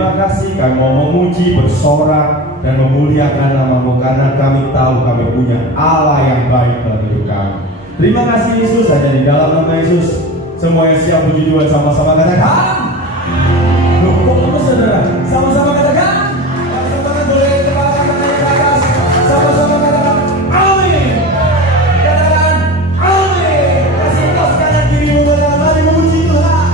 Terima kasih, kami mau memuji, bersorak, dan memuliakan nama-Mu karena kami tahu kami punya Allah yang baik dalam hidup kami. Terima kasih Yesus, hanya di dalam nama Yesus semua yang siap puji Tuhan sama-sama katakan. Loh, saudara, sama-sama katakan. Sama-sama boleh kepala tangannya ke atas. Sama-sama katakan amin. Katakan amin. Kasih tos kanan kirimu katakan mari memuji Tuhan.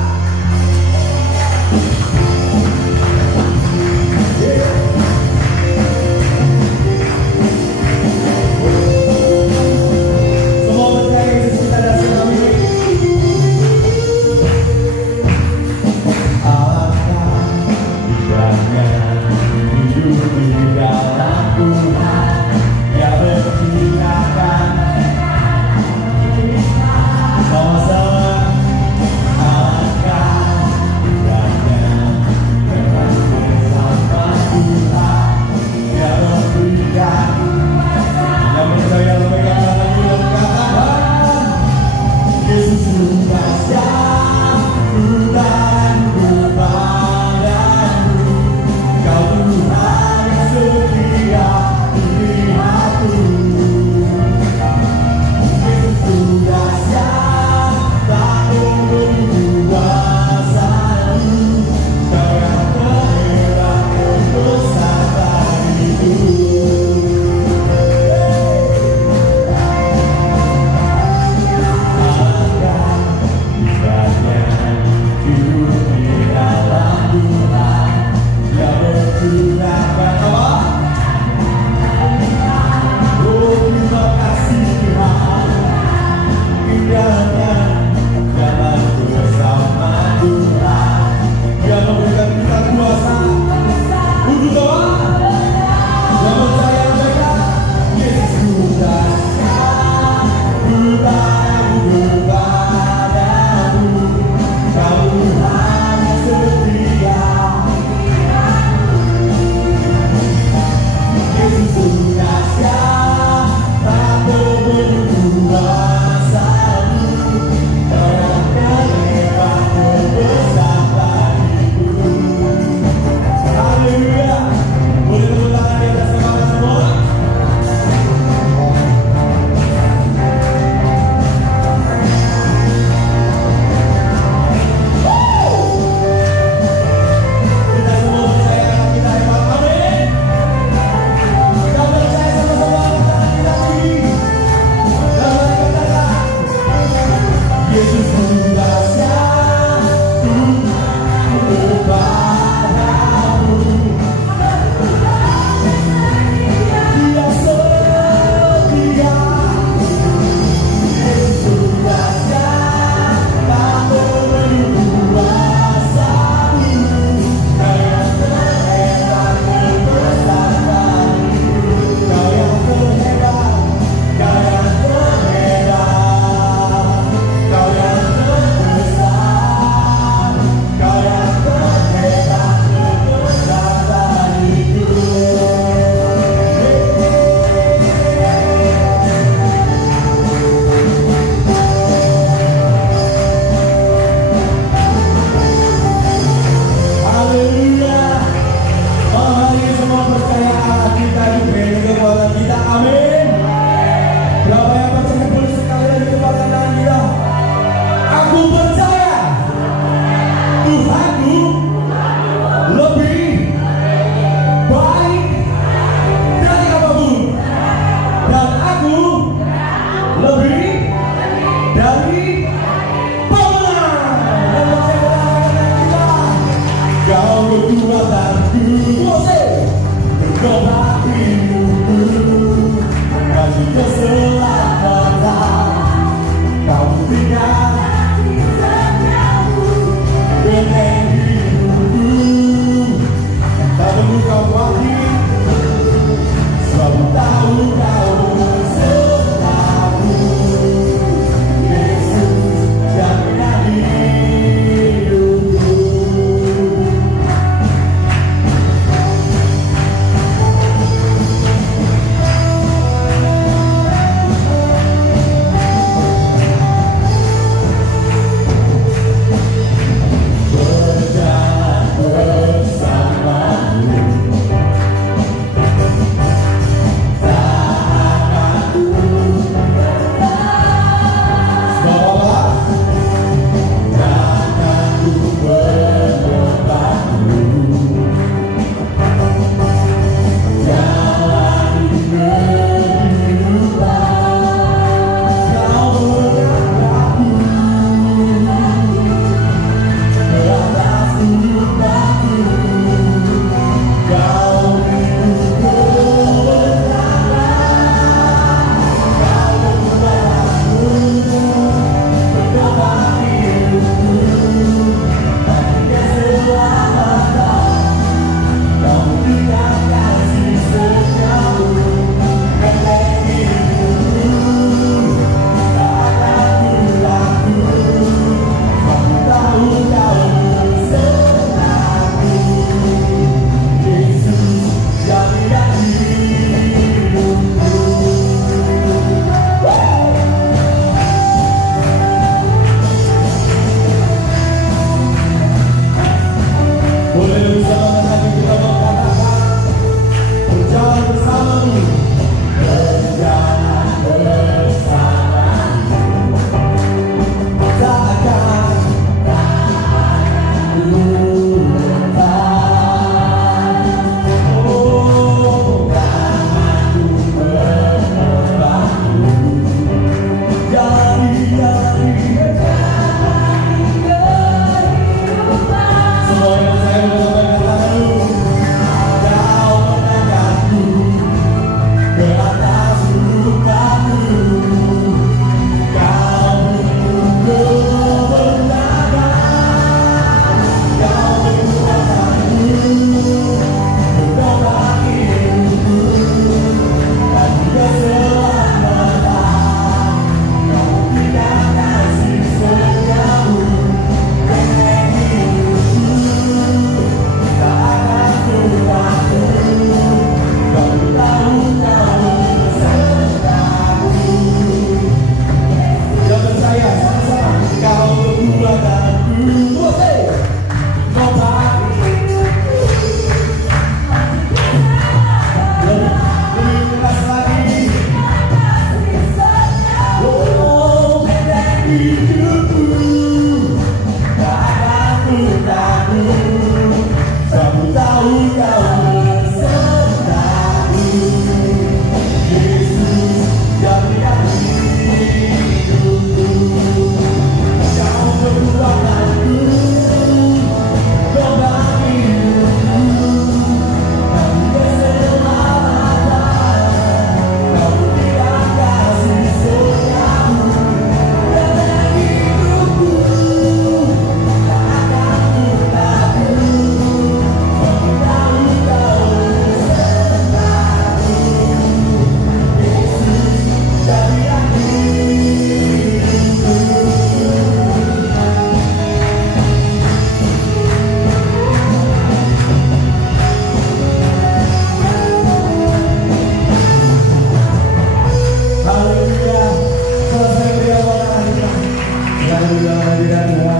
Semua percaya Yesus kita dasar kami. Hidup di dalam Tuhan yang bergunakan sama-sama akan tidaknya dengan bersama Tuhan yang memberikan yang percaya memegang tangan kita katakan Yesus sudah siap Tuhan kepadamu. Kau Tuhan yang setia di hati. Yesus sudah siap tak berkuasamu. Kau yang terhebat besar itu. Alangkah indahnya hidup di dalam Tuhan yang bercurahkan apa? Oh, terima kasih Tuhan. Indahnya jalan bersama Tuhan yang memberikan kita kuasa untuk doa. Yang percaya mereka Yesus sudah kepadamu. Kau Tuhan yang setia. Yesus sudah siap tak berkuasamu. Kau yang terhebat terbesar dariku. Haleluya. Boleh tepuk tangan di atas kepala semua. Kita semua percaya kita hebat. Amin. Kita percaya sama-sama tangan kita tinggi. Dan mari katakan Yesus sudah siap kepadamu. Dia setia. Yesus sudah siap tak berkuasamu. Kau yang terhebat terbesar dariku. Kau yang terhebat, kau yang terhebat, kau yang terbesar, kau yang terhebat terbesar dariku. Haleluya. Mari semua percaya Allah kita diberi kekuatan kita. Amin. Berapa yang percaya boleh sekali lagi kekuatan tangan kita. Aku percaya Tuhanku lebih baik dari apapun. Dan aku lebih dari pemenang. Dan percaya kita. Kau kekuatanku, kekuatan hidupku, kasih keselamatan. Kau buktikan dengan hidupku. Tak perlu kau khawatir, sebab tahu kau besertaku. Yesus jaminan hidupku.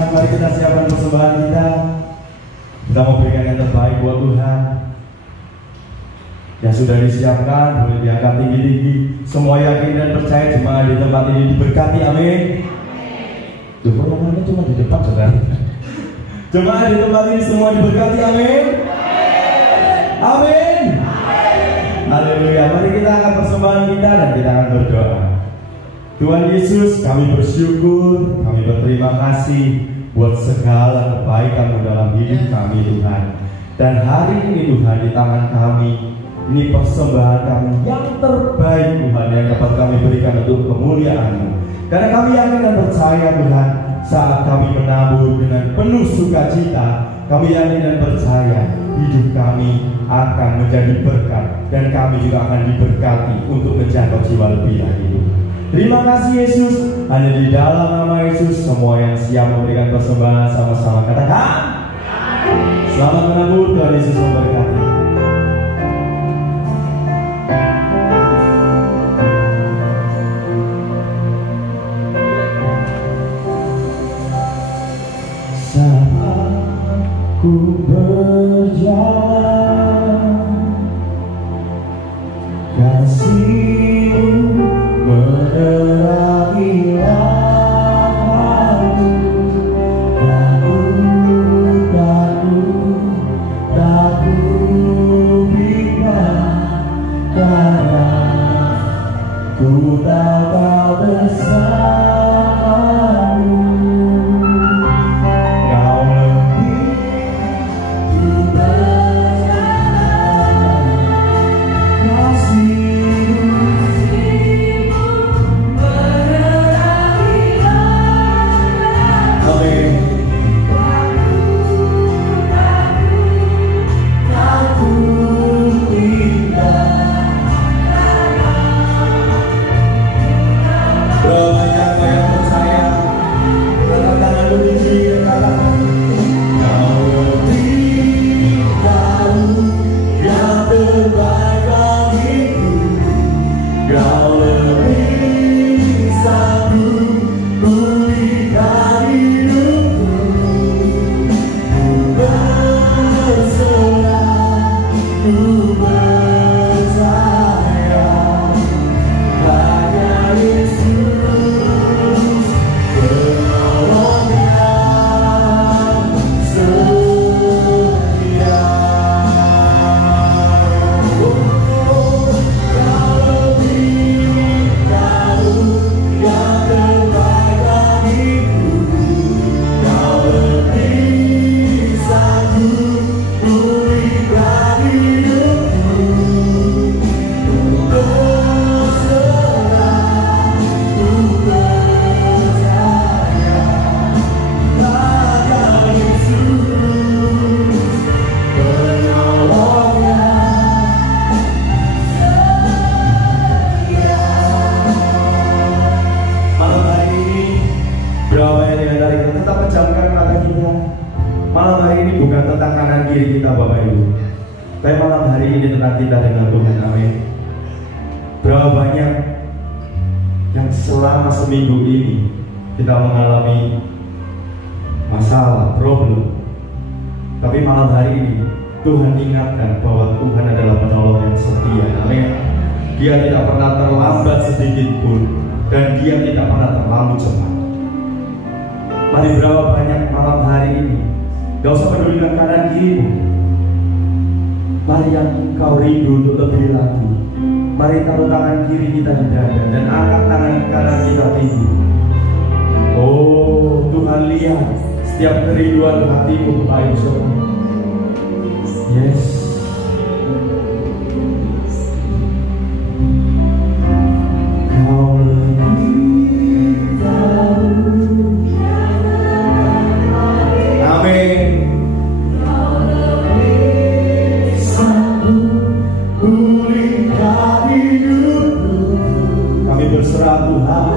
Mari kita siapkan persembahan kita. Kita mau berikan yang terbaik buat Tuhan. Yang sudah disiapkan boleh diangkat tinggi-tinggi. Semua yakin dan percaya jemaat di tempat ini diberkati, amin. Jemaat cuma di depan, saudara. Jemaat di tempat ini semua diberkati, amin. Amin. Haleluya. Mari kita angkat persembahan kita dan kita akan berdoa. Tuhan Yesus, kami bersyukur, kami berterima kasih buat segala kebaikan-Mu dalam hidup kami, Tuhan. Dan hari ini Tuhan, di tangan kami, ini persembahan kami yang terbaik, Tuhan, yang dapat kami berikan untuk kemuliaan-Mu. Karena kami yakin dan percaya, Tuhan, saat kami menabur dengan penuh sukacita, kami yakin dan percaya hidup kami akan menjadi berkat, dan kami juga akan diberkati untuk menjangkau jiwa lebih lagi. Terima kasih Yesus. Hanya di dalam nama Yesus, semua yang siap memberikan persembahan sama-sama katakan selamat menabur. Tuhan Yesus memberkati. Saat ku berjalan, kasih-Mu menerangi langkahku. Tak ku bimbang, karena ku tahu Kau bersamaku. Kau lebih ku berjalan, kasih-Mu menerangi langkahku. Amin. Kita dengan Tuhan, amin. Berapa banyak yang selama seminggu ini kita mengalami masalah, problem, tapi malam hari ini Tuhan ingatkan bahwa Tuhan adalah penolong yang setia, amin. Dia tidak pernah terlambat sedikit pun, dan Dia tidak pernah terlalu cepat. Mari, berapa banyak malam hari ini, gak usah peduli dengan kanan kirimu, Allah yang Engkau rindu untuk lebih lagi. Mari taruh tangan kiri kita di dada dan angkat tangan kanan kita tinggi. Oh Tuhan, lihat setiap kerinduan hatimu Bapak Ibu. Yes. Kau lebih tahu. Amin. Kau lebih sanggup pulihkan hidupku. Kami berserah Tuhan.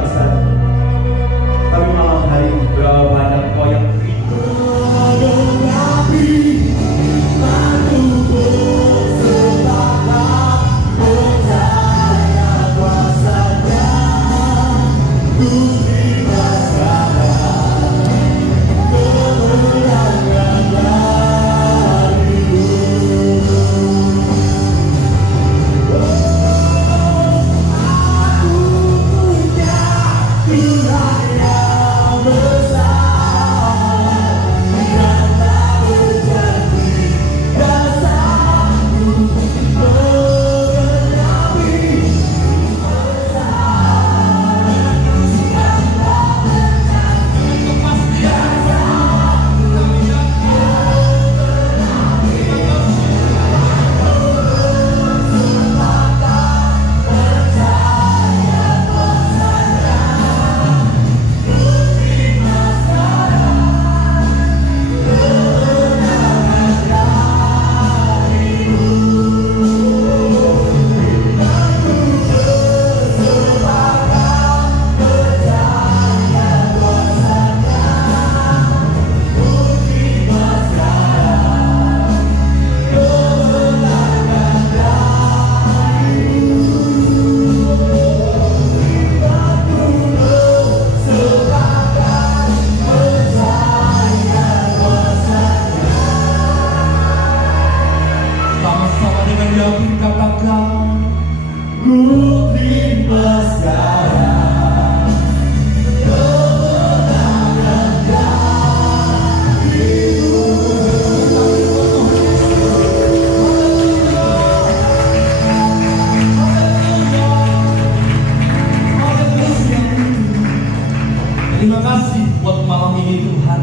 kasar. Tapi malam hari ini berapa banyak kau yang rindu. Terima kasih buat malam ini Tuhan,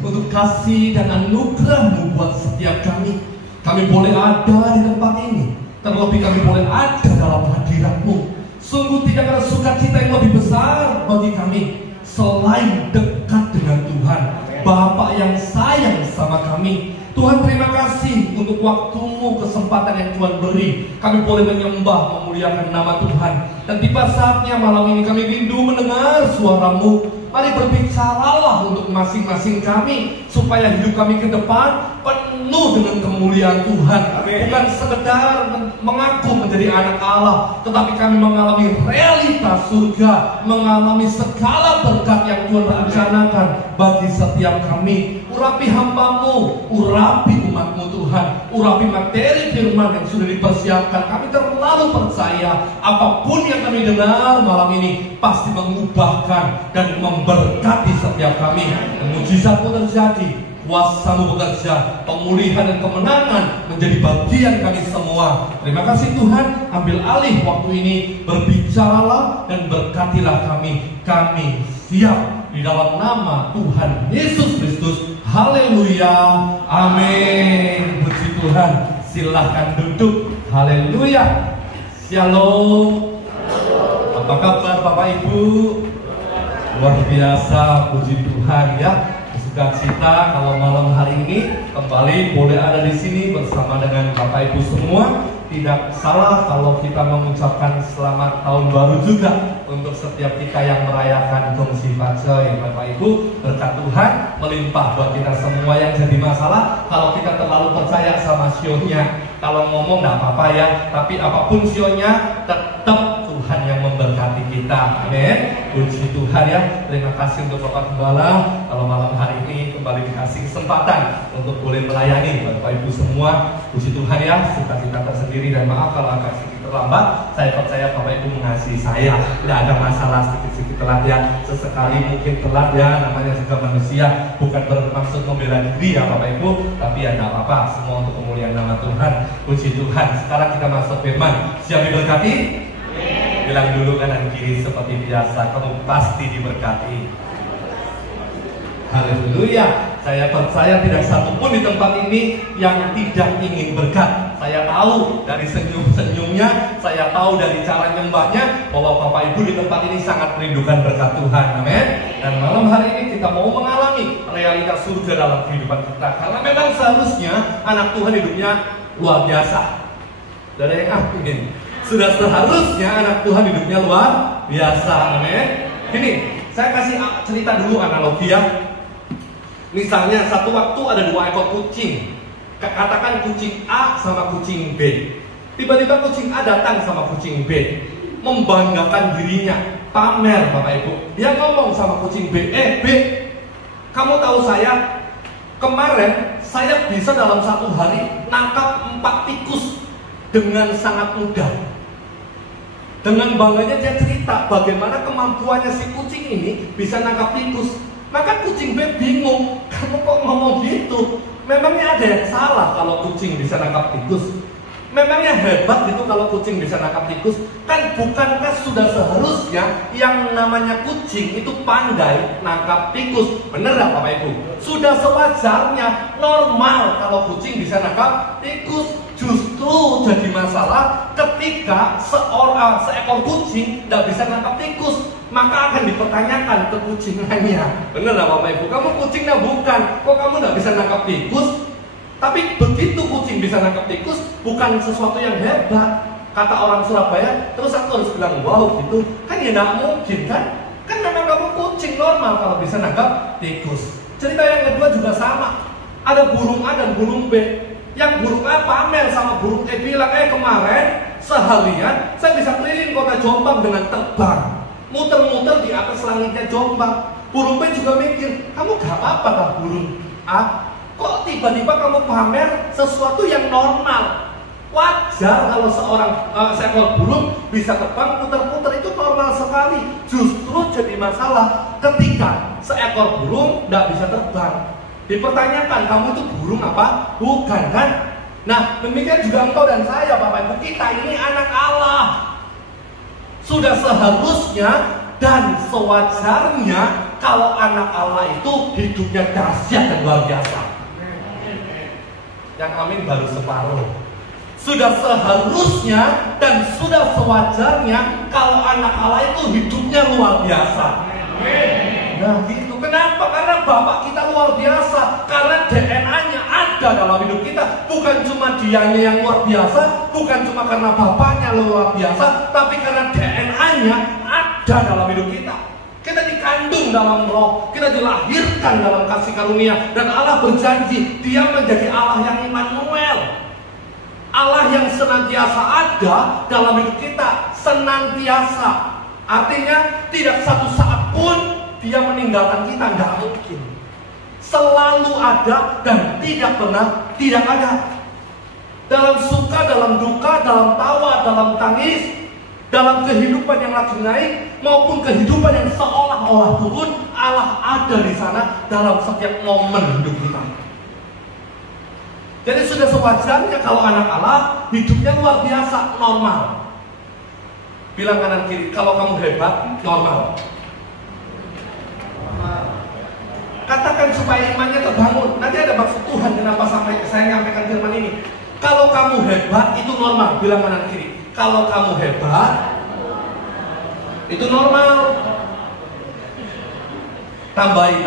untuk kasih dan anugerah-Mu buat setiap kami. Kami boleh ada di tempat ini, terlebih kami boleh ada dalam hadirat-Mu. Sungguh tidak ada sukacita yang lebih besar bagi kami selain dekat dengan Tuhan, Bapa yang sayang sama kami. Tuhan, terima kasih untuk waktu-Mu, kesempatan yang Tuhan beri. Kami boleh menyembah, memuliakan nama Tuhan. Dan tiba saatnya malam ini kami rindu mendengar suara-Mu. Mari berbicaralah untuk masing-masing kami, supaya hidup kami ke depan penuh dengan kemuliaan Tuhan. Bukan sekedar mengaku menjadi anak Allah, tetapi kami mengalami realitas surga, mengalami segala berkat yang Tuhan rencanakan bagi setiap kami. Urapi hamba-Mu, urapi umat-Mu Tuhan, urapi materi firman yang sudah dipersiapkan. Kami terlalu percaya apapun yang kami dengar malam ini pasti mengubahkan dan memberkati setiap kami. Dan mujizat-Mu terjadi, kuasa-Mu bekerja, pemulihan dan kemenangan menjadi bagian kami semua. Terima kasih Tuhan, ambil alih waktu ini, berbicaralah dan berkatilah kami. Kami siap di dalam nama Tuhan Yesus Kristus. Haleluya, amin. Puji Tuhan, silahkan duduk. Haleluya, shalom. Apa kabar Bapak Ibu? Luar biasa, puji Tuhan ya. Sukacita kalau malam hari ini kembali boleh ada di sini bersama dengan Bapak Ibu semua. Tidak salah kalau kita mengucapkan selamat tahun baru juga untuk setiap kita yang merayakan Gongsi Fajoy. Bapak Ibu, berkat Tuhan melimpah buat kita semua. Yang jadi masalah kalau kita terlalu percaya sama sionya. Kalau ngomong nggak apa-apa ya, tapi apapun sionya tetap Tuhan yang memberkati kita. Amin. Puji Tuhan ya. Terima kasih untuk Bapak Gembala kalau malam hari ini kembali dikasih kesempatan untuk boleh melayani Bapak Ibu semua. Puji Tuhan ya. Sukacita tersendiri dan maaf kalau agak sedikit terlambat. Saya percaya Bapak Ibu mengasihi saya. Tidak ada masalah sedikit-sedikit telat ya. Sesekali mungkin telat ya. Namanya juga manusia. Bukan bermaksud membela diri ya Bapak Ibu. Tapi ya tidak apa-apa. Semua untuk kemuliaan nama Tuhan. Puji Tuhan. Sekarang kita masuk firman. Siap diberkati? Bilang dulu kanan kiri seperti biasa, kamu pasti diberkati. Haleluya. Saya percaya tidak satupun di tempat ini yang tidak ingin berkat. Saya tahu dari senyum-senyumnya, saya tahu dari cara nyembahnya bahwa Bapak Ibu di tempat ini sangat merindukan berkat Tuhan. Amin. Dan malam hari ini kita mau mengalami realitas surga dalam kehidupan kita. Karena memang seharusnya anak Tuhan hidupnya luar biasa. Dari yang amin. Sudah seharusnya anak Tuhan hidupnya luar biasa, amin. Gini, saya kasih cerita dulu analogi ya. Misalnya satu waktu ada 2 ekor kucing. Katakan kucing A sama kucing B. Tiba-tiba kucing A datang sama kucing B, membanggakan dirinya, pamer Bapak Ibu. Dia ngomong sama kucing B, B, kamu tahu saya, kemarin saya bisa dalam 1 hari nangkap 4 tikus dengan sangat mudah. Dengan bangganya dia cerita bagaimana kemampuannya si kucing ini bisa nangkap tikus. Maka kucing B bingung, kamu kok ngomong gitu? Memangnya ada yang salah kalau kucing bisa nangkap tikus? Memangnya hebat gitu kalau kucing bisa nangkap tikus? Kan bukankah sudah seharusnya yang namanya kucing itu pandai nangkap tikus? Bener gak Bapak Ibu? Sudah sewajarnya, normal kalau kucing bisa nangkap tikus. Justru jadi masalah ketika seekor kucing tidak bisa nangkap tikus. Maka akan dipertanyakan ke kucing lainnya. Bener gak Bapak Ibu? Kamu kucingnya bukan, kok kamu tidak bisa nangkap tikus? Tapi begitu kucing bisa nangkap tikus, bukan sesuatu yang hebat, kata orang Surabaya. Terus aku harus bilang wow gitu, kan ya tidak mungkin kan? Kan memang kamu kucing normal kalau bisa nangkap tikus. Cerita yang kedua juga sama. Ada burung A dan burung B. Yang burung A pamer sama burung E, bilang, kemarin seharian saya bisa keliling kota Jombang dengan terbang, muter-muter di atas langitnya Jombang. Burung B juga mikir, kamu gak apa-apa lah burung A, kok tiba-tiba kamu pamer sesuatu yang normal? Wajar kalau seekor burung bisa terbang putar-putar, itu normal sekali. Justru jadi masalah ketika seekor burung tidak bisa terbang. Dipertanyakan, kamu itu burung apa? Bukan kan? Nah, demikian juga engkau dan saya Bapak Ibu, kita ini anak Allah. Sudah seharusnya dan sewajarnya kalau anak Allah itu hidupnya dahsyat dan luar biasa. Yang amin baru separuh. Sudah seharusnya dan sudah sewajarnya kalau anak Allah itu hidupnya luar biasa. Nah gitu, kenapa? Karena Bapak kita luar biasa. Karena DNA-nya ada dalam hidup kita. Bukan cuma dianya yang luar biasa, bukan cuma karena Bapaknya luar biasa, tapi karena DNA-nya ada dalam hidup kita. Kita dikandung dalam roh, kita dilahirkan dalam kasih karunia. Dan Allah berjanji, Dia menjadi Allah yang Immanuel, Allah yang senantiasa ada dalam hidup kita. Senantiasa artinya tidak satu saat pun Dia meninggalkan kita, nggak mungkin. Selalu ada dan tidak pernah tidak ada. Dalam suka, dalam duka, dalam tawa, dalam tangis, dalam kehidupan yang lagi naik maupun kehidupan yang seolah-olah turun, Allah ada di sana dalam setiap momen hidup kita. Jadi sudah sewajarnya kalau anak Allah hidupnya luar biasa, normal. Bilang kanan kiri, kalau kamu hebat, normal. Katakan supaya imannya terbangun. Nanti ada maksud Tuhan kenapa sampai saya nyampaikan firman ini. Kalau kamu hebat itu normal. Bilang kanan kiri, kalau kamu hebat itu normal. Tambahi,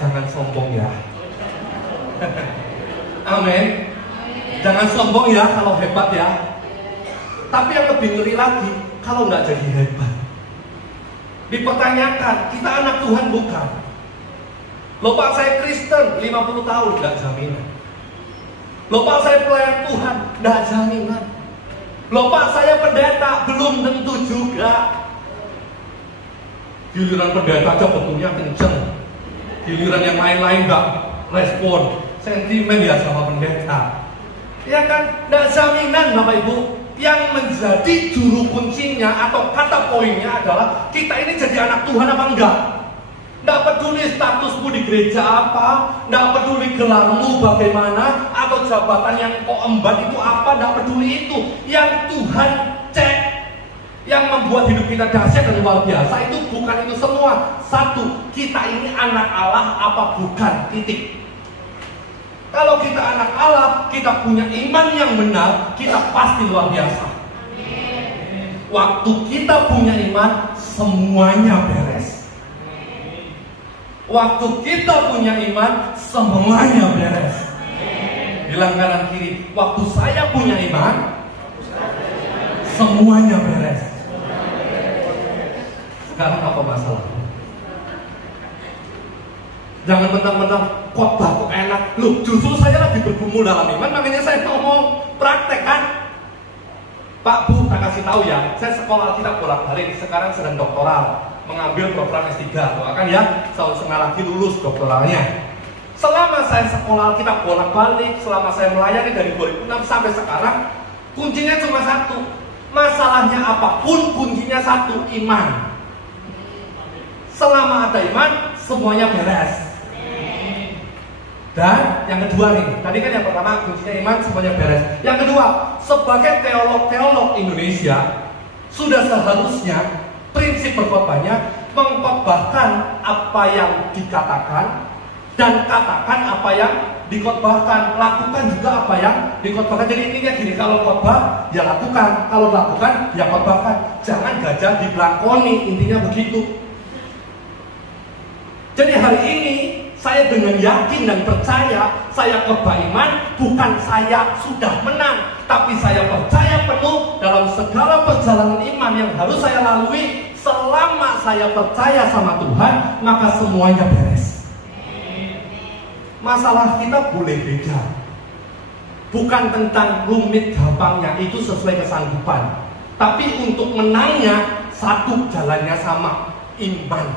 jangan sombong ya. Amin. Jangan sombong ya kalau hebat ya. Tapi yang lebih ngeri lagi, kalau nggak jadi hebat. Dipertanyakan, kita anak Tuhan bukan? Loh Pak, saya Kristen 50 tahun, nggak jaminan. Loh Pak, saya pelayan Tuhan, nggak jaminan. Loh Pak, saya pendeta, belum tentu juga. Giliran pendeta aja betulnya kenceng, giliran yang lain-lain nggak respon, sentimen ya sama pendeta. Ya kan, nggak jaminan Bapak Ibu. Yang menjadi juru kuncinya atau kata poinnya adalah kita ini jadi anak Tuhan apa enggak. Nggak peduli statusmu di gereja apa, nggak peduli gelarmu bagaimana, atau jabatan yang kau emban itu apa, nggak peduli itu. Yang Tuhan cek, yang membuat hidup kita dahsyat dan luar biasa itu bukan itu semua. Satu, kita ini anak Allah apa bukan, titik. Kalau kita anak Allah, kita punya iman yang benar, kita pasti luar biasa. Waktu kita punya iman, semuanya beres. Waktu kita punya iman, semuanya beres. Bilang kanan kiri, waktu saya punya iman, semuanya beres. Sekarang apa masalahnya? Jangan mentang-mentang khotbah kok enak. Loh, justru saya lagi bergumul dalam iman, makanya saya ngomong praktek kan. Pak Bu, tak kasih tahu ya, saya sekolah Alkitab bolak-balik, sekarang sedang doktoral, mengambil program S3, doakan ya, setahun setengah lagi lulus doktoralnya. Selama saya sekolah Alkitab bolak-balik, selama saya melayani dari 2006 sampai sekarang, kuncinya cuma satu. Masalahnya apapun, kuncinya satu, iman. Selama ada iman, semuanya beres. Dan yang kedua nih, tadi kan yang pertama kuncinya iman, semuanya beres. Yang kedua, sebagai teolog-teolog Indonesia, sudah seharusnya prinsip berkhotbahnya mengkhotbahkan apa yang dikatakan dan katakan apa yang dikhotbahkan, lakukan juga apa yang dikhotbahkan. Jadi intinya gini, kalau khotbah ya lakukan, kalau lakukan ya khotbahkan. Jangan gajah dibelakoni, intinya begitu. Jadi hari ini saya dengan yakin dan percaya, saya khotbah iman, bukan saya sudah menang, tapi saya percaya penuh dalam segala perjalanan iman yang harus saya lalui. Selama saya percaya sama Tuhan, maka semuanya beres. Masalah kita boleh beda, bukan tentang rumit gampangnya, itu sesuai kesanggupan. Tapi untuk menangnya, satu jalannya sama, iman.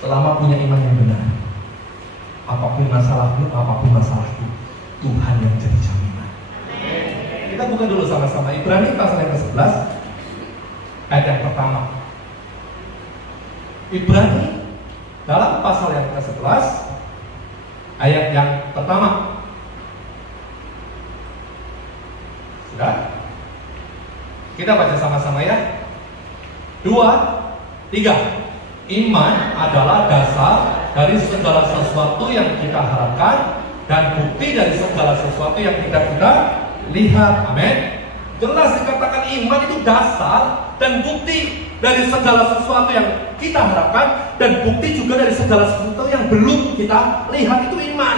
Selama punya iman yang benar, apapun masalahmu, apapun masalahku, Tuhan yang jadi jaminan. Kita buka dulu sama-sama Ibrani pasal yang ke-11 ayat yang pertama. Ibrani dalam pasal yang ke-11 ayat yang pertama. Sudah? Kita baca sama-sama ya. 2, 3. Iman adalah dasar dari segala sesuatu yang kita harapkan dan bukti dari segala sesuatu yang tidak kita lihat. Amin. Jelas dikatakan iman itu dasar dan bukti dari segala sesuatu yang kita harapkan dan bukti juga dari segala sesuatu yang belum kita lihat, itu iman.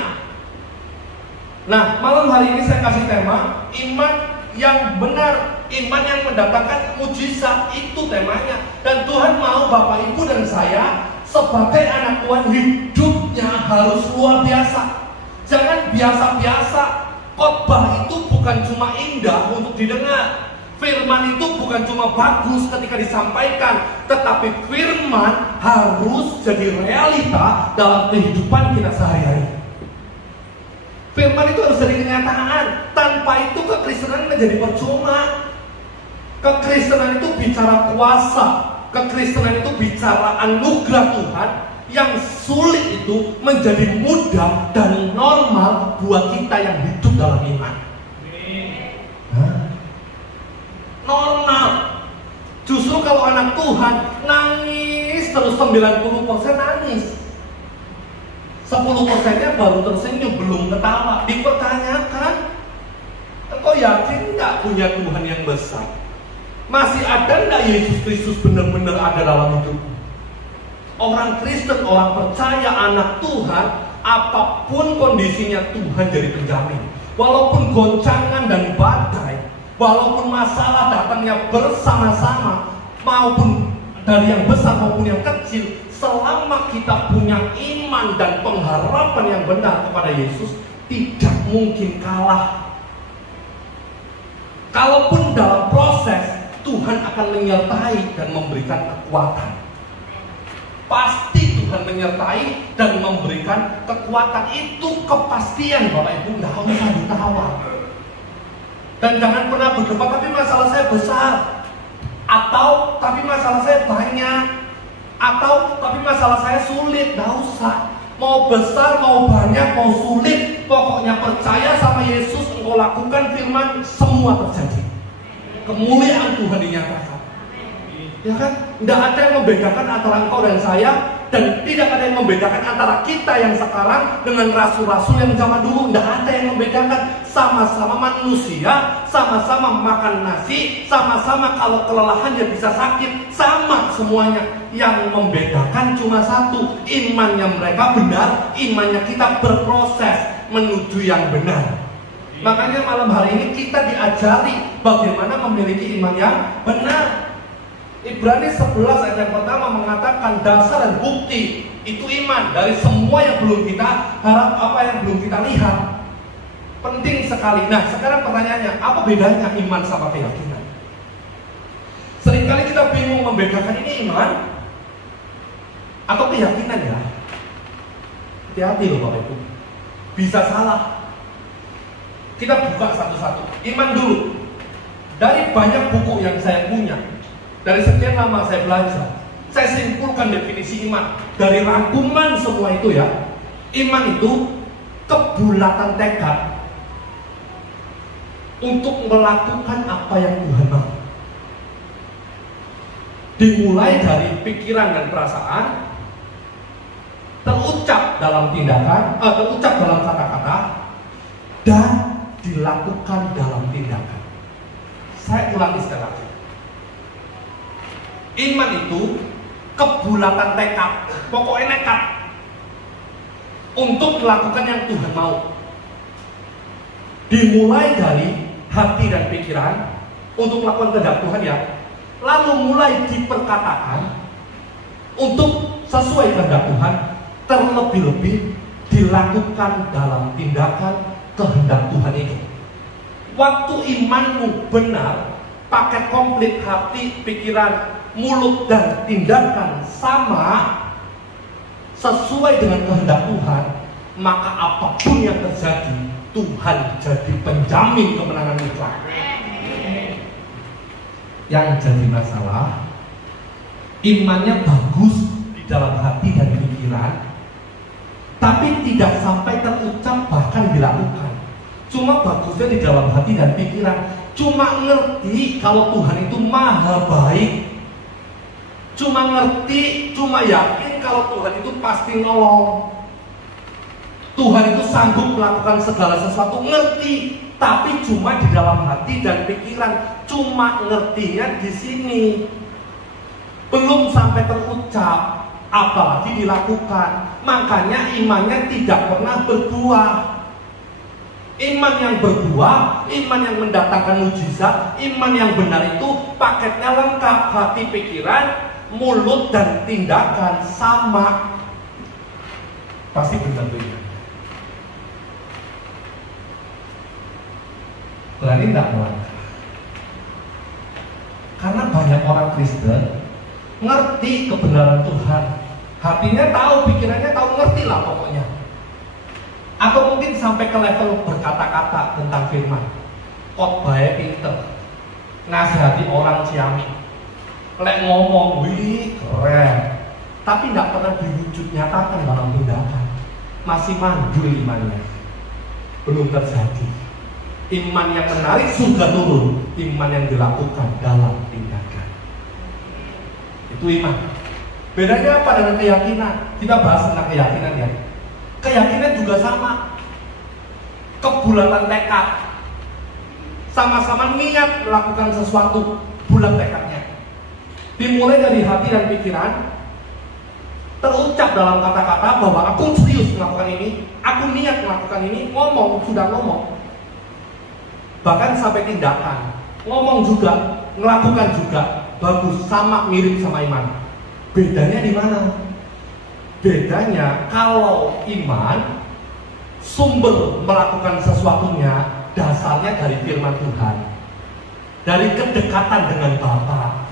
Nah, malam hari ini saya kasih tema iman yang benar, iman yang mendatangkan mujizat, itu temanya. Dan Tuhan mau Bapak Ibu dan saya sebagai anak Tuhan hidupnya harus luar biasa. Jangan biasa-biasa. Khotbah itu bukan cuma indah untuk didengar. Firman itu bukan cuma bagus ketika disampaikan, tetapi firman harus jadi realita dalam kehidupan kita sehari-hari. Firman itu harus jadi kenyataan. Tanpa itu kekristenan menjadi percuma. Kekristenan itu bicara kuasa, kekristenan itu bicara anugerah Tuhan. Yang sulit itu menjadi mudah dan normal buat kita yang hidup dalam iman. Normal. Justru kalau anak Tuhan nangis terus 90% nangis, 10%-nya baru tersenyum, belum ketawa. Dipertanyakan, engkau yakin gak punya Tuhan yang besar? Masih ada gak Yesus Kristus benar-benar ada dalam hidupmu? Orang Kristen, orang percaya, anak Tuhan, apapun kondisinya Tuhan jadi penjamin. Walaupun goncangan dan badai, walaupun masalah datangnya bersama-sama, maupun dari yang besar maupun yang kecil, selama kita punya iman dan pengharapan yang benar kepada Yesus, tidak mungkin kalah. Kalaupun dalam proses, Tuhan akan menyertai dan memberikan kekuatan. Pasti Tuhan menyertai dan memberikan kekuatan. Itu kepastian Bapak Ibu, nggak usah ditawar. Dan jangan pernah berdebat, tapi masalah saya besar, atau tapi masalah saya banyak, atau tapi masalah saya sulit. Nggak usah. Mau besar, mau banyak, mau sulit, pokoknya percaya sama Yesus, engkau lakukan firman, semua terjadi. Kemuliaan Tuhan dinyatakan. Ya kan? Tidak ada yang membedakan antara engkau dan saya, dan tidak ada yang membedakan antara kita yang sekarang dengan rasul-rasul yang zaman dulu. Tidak ada yang membedakan. Sama-sama manusia, sama-sama makan nasi, sama-sama kalau kelelahan ya bisa sakit, sama semuanya. Yang membedakan cuma satu, imannya mereka benar, imannya kita berproses menuju yang benar. Makanya malam hari ini kita diajari bagaimana memiliki iman yang benar. Ibrani 11 ayat yang pertama mengatakan dasar dan bukti itu iman dari semua yang belum kita harap, apa yang belum kita lihat. Penting sekali. Nah, sekarang pertanyaannya, apa bedanya iman sama keyakinan? Seringkali kita bingung membedakan ini iman atau keyakinan ya. Hati-hati loh Bapak Ibu, bisa salah. Kita buka satu-satu. Iman dulu. Dari banyak buku yang saya punya, dari sekian lama saya belajar, saya simpulkan definisi iman dari rangkuman semua itu ya. Iman itu kebulatan tekad untuk melakukan apa yang Tuhan mau. Dimulai dari pikiran dan perasaan, terucap dalam tindakan, terucap dalam kata-kata, dan dilakukan dalam tindakan. Saya ulangi sekali lagi. Iman itu kebulatan tekad, pokoknya nekat untuk melakukan yang Tuhan mau. Dimulai dari hati dan pikiran untuk melakukan kehendak Tuhan ya. Lalu mulai di perkataan untuk sesuai kehendak Tuhan, terlebih-lebih dilakukan dalam tindakan kehendak Tuhan itu. Waktu imanmu benar, pakai komplit hati, pikiran, mulut dan tindakan sama sesuai dengan kehendak Tuhan, maka apapun yang terjadi, Tuhan jadi penjamin kemenangan mutlak. Yang jadi masalah, imannya bagus di dalam hati dan pikiran, tapi tidak sampai terucap bahkan dilakukan. Cuma bagusnya di dalam hati dan pikiran, cuma ngerti kalau Tuhan itu maha baik, cuma ngerti, cuma yakin kalau Tuhan itu pasti nolong, Tuhan itu sanggup melakukan segala sesuatu, ngerti, tapi cuma di dalam hati dan pikiran, cuma ngertinya di sini, belum sampai terucap, apalagi dilakukan. Makanya imannya tidak pernah berbuah. Iman yang berbuah, iman yang mendatangkan mujizat, iman yang benar itu paketnya lengkap, hati, pikiran, mulut dan tindakan sama. Pasti benar benar. Berani tidak melangkah? Karena banyak orang Kristen ngerti kebenaran Tuhan, hatinya tahu, pikirannya tahu, ngerti lah pokoknya. Atau mungkin sampai ke level berkata-kata tentang firman, khotbahnya pinter, nasihati orang ciamik, lek ngomong, wih keren, tapi tidak pernah diwujud nyatakan dalam tindakan, masih mandul imannya, belum terjadi. Iman yang menarik surga turun, iman yang dilakukan dalam tindakan, itu iman. Bedanya apa dengan keyakinan? Kita bahas tentang keyakinan ya. Keyakinan juga sama, kebulatan tekad, sama-sama niat melakukan sesuatu, bulat tekadnya. Dimulai dari hati dan pikiran, terucap dalam kata-kata bahwa aku serius melakukan ini, aku niat melakukan ini, ngomong, sudah ngomong. Bahkan sampai tindakan, ngomong juga, melakukan juga, bagus, sama, mirip sama iman. Bedanya di mana? Bedanya kalau iman, sumber melakukan sesuatunya dasarnya dari firman Tuhan, dari kedekatan dengan Bapa,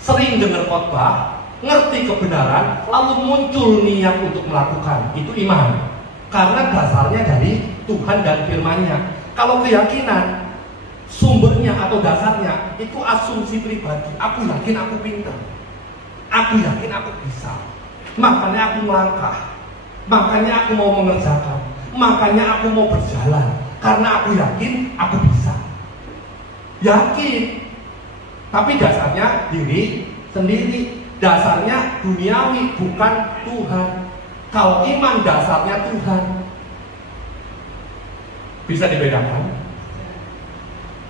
sering dengar khotbah, ngerti kebenaran, lalu muncul niat untuk melakukan, itu iman. Karena dasarnya dari Tuhan dan firman-Nya. Kalau keyakinan, sumbernya atau dasarnya itu asumsi pribadi. Aku yakin aku pintar, aku yakin aku bisa, makanya aku melangkah, makanya aku mau mengerjakan, makanya aku mau berjalan, karena aku yakin aku bisa. Yakin, tapi dasarnya diri sendiri, dasarnya duniawi, bukan Tuhan. Kalau iman dasarnya Tuhan, bisa dibedakan.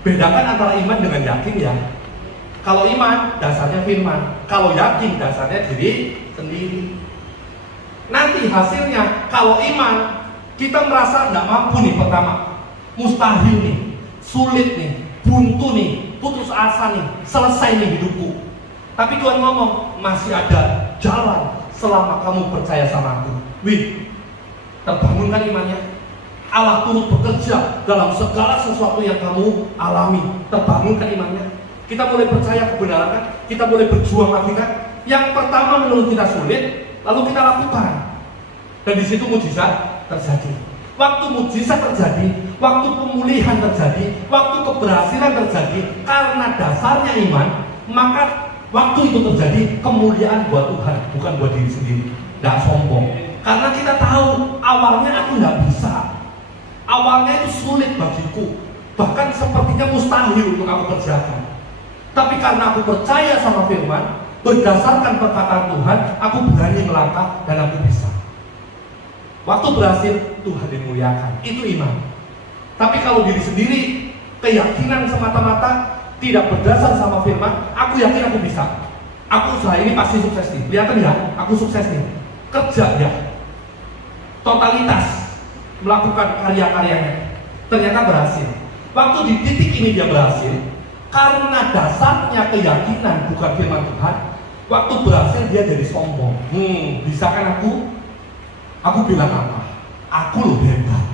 Bedakan antara iman dengan yakin ya. Kalau iman dasarnya firman, kalau yakin dasarnya diri sendiri. Nanti hasilnya, kalau iman kita merasa tidak mampu nih, pertama mustahil nih, sulit nih, buntu nih, putus asa nih, selesai nih hidupku. Tapi Tuhan ngomong, masih ada jalan selama kamu percaya sama aku. Wih, terbangunkan imannya. Allah turut bekerja dalam segala sesuatu yang kamu alami. Terbangunkan imannya. Kita boleh percaya kebenaran kan? Kita boleh berjuang lagi kan? Yang pertama menurut kita sulit, lalu kita lakukan. Dan di situ mujizat terjadi. Waktu mujizat terjadi, waktu pemulihan terjadi, waktu keberhasilan terjadi, karena dasarnya iman, maka waktu itu terjadi kemuliaan buat Tuhan, bukan buat diri sendiri. Tidak sombong. Karena kita tahu awalnya aku tidak bisa. Awalnya itu sulit bagiku, bahkan sepertinya mustahil untuk aku kerjakan. Tapi karena aku percaya sama firman, berdasarkan perkataan Tuhan, aku berani melangkah dan aku bisa. Waktu berhasil, Tuhan dimuliakan. Itu iman. Tapi kalau diri sendiri, keyakinan semata-mata tidak berdasar sama firman, aku yakin aku bisa. Aku usaha ini pasti sukses nih. Kelihatan ya, aku sukses nih. Kerja ya. Totalitas melakukan karya-karyanya, ternyata berhasil. Waktu di titik ini dia berhasil, karena dasarnya keyakinan bukan firman Tuhan. Waktu berhasil dia jadi sombong. Bisa kan aku? Aku bilang apa? Aku loh hebat.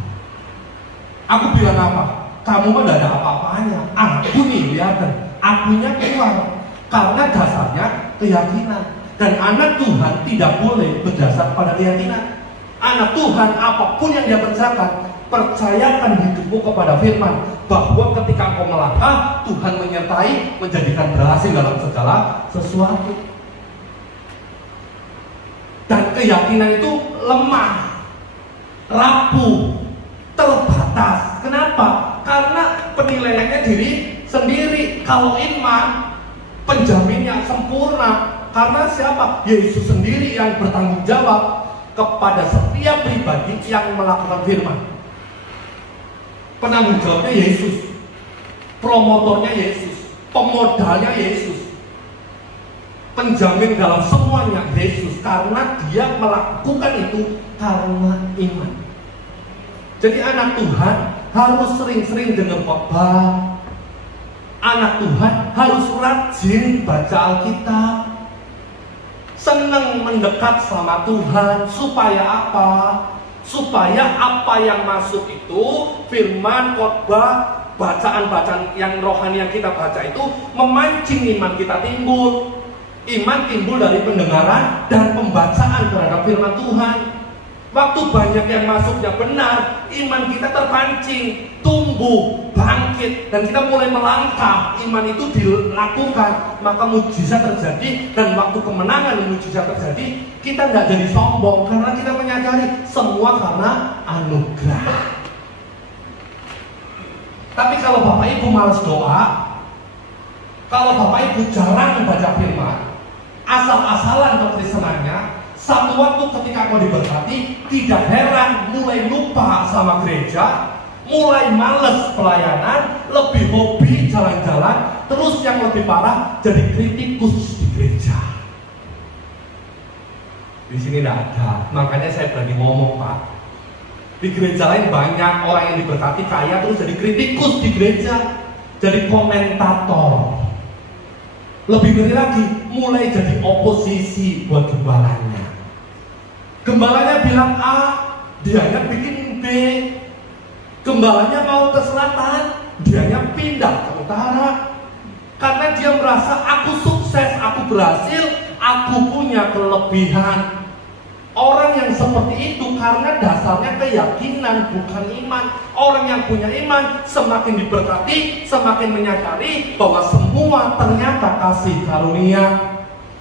Aku bilang apa? Kamu mah gak ada apa-apanya. Aku nih, lihatkan, akunya kuat. Karena dasarnya keyakinan. Dan anak Tuhan tidak boleh berdasar pada keyakinan. Anak Tuhan apapun yang dia kerjakan, percayakan hidupmu kepada firman, bahwa ketika engkau melangkah, Tuhan menyertai, menjadikan berhasil dalam segala sesuatu. Dan keyakinan itu lemah, rapuh, terbatas. Kenapa? Karena penilaiannya diri sendiri. Kalau iman, penjaminnya sempurna. Karena siapa? Yesus sendiri yang bertanggung jawab kepada setiap pribadi yang melakukan firman. Penanggung jawabnya Yesus, promotornya Yesus, pemodalnya Yesus, penjamin dalam semuanya Yesus, karena dia melakukan itu karena iman. Jadi anak Tuhan harus sering-sering dengar khotbah. Anak Tuhan harus rajin baca Alkitab, senang mendekat sama Tuhan. Supaya apa? Supaya apa yang masuk itu, firman, khotbah, bacaan-bacaan yang rohani yang kita baca itu memancing iman kita timbul. Iman timbul dari pendengaran dan pembacaan terhadap firman Tuhan. Waktu banyak yang masuknya benar, iman kita terpancing, tumbuh, bangkit, dan kita mulai melangkah. Iman itu dilakukan, maka mujizat terjadi. Dan waktu kemenangan dan mujizat terjadi, kita tidak jadi sombong, karena kita menyadari semua karena anugerah. Tapi kalau Bapak Ibu malas doa, kalau Bapak Ibu jarang membaca firman, asal-asalan kekristenannya, satu waktu ketika kau diberkati, tidak heran mulai lupa sama gereja, mulai males pelayanan, lebih hobi jalan-jalan, terus yang lebih parah jadi kritikus di gereja. Di sini tidak ada, makanya saya berani ngomong, Pak. Di gereja lain banyak orang yang diberkati kaya terus jadi kritikus di gereja, jadi komentator. Lebih ngeri lagi, mulai jadi oposisi buat gembalanya. Gembalanya bilang A, dianya bikin B. Gembalanya mau ke selatan, dianya pindah ke utara. Karena dia merasa aku sukses, aku berhasil, aku punya kelebihan. Orang yang seperti itu karena dasarnya keyakinan bukan iman. Orang yang punya iman semakin diberkati, semakin menyadari bahwa semua ternyata kasih karunia.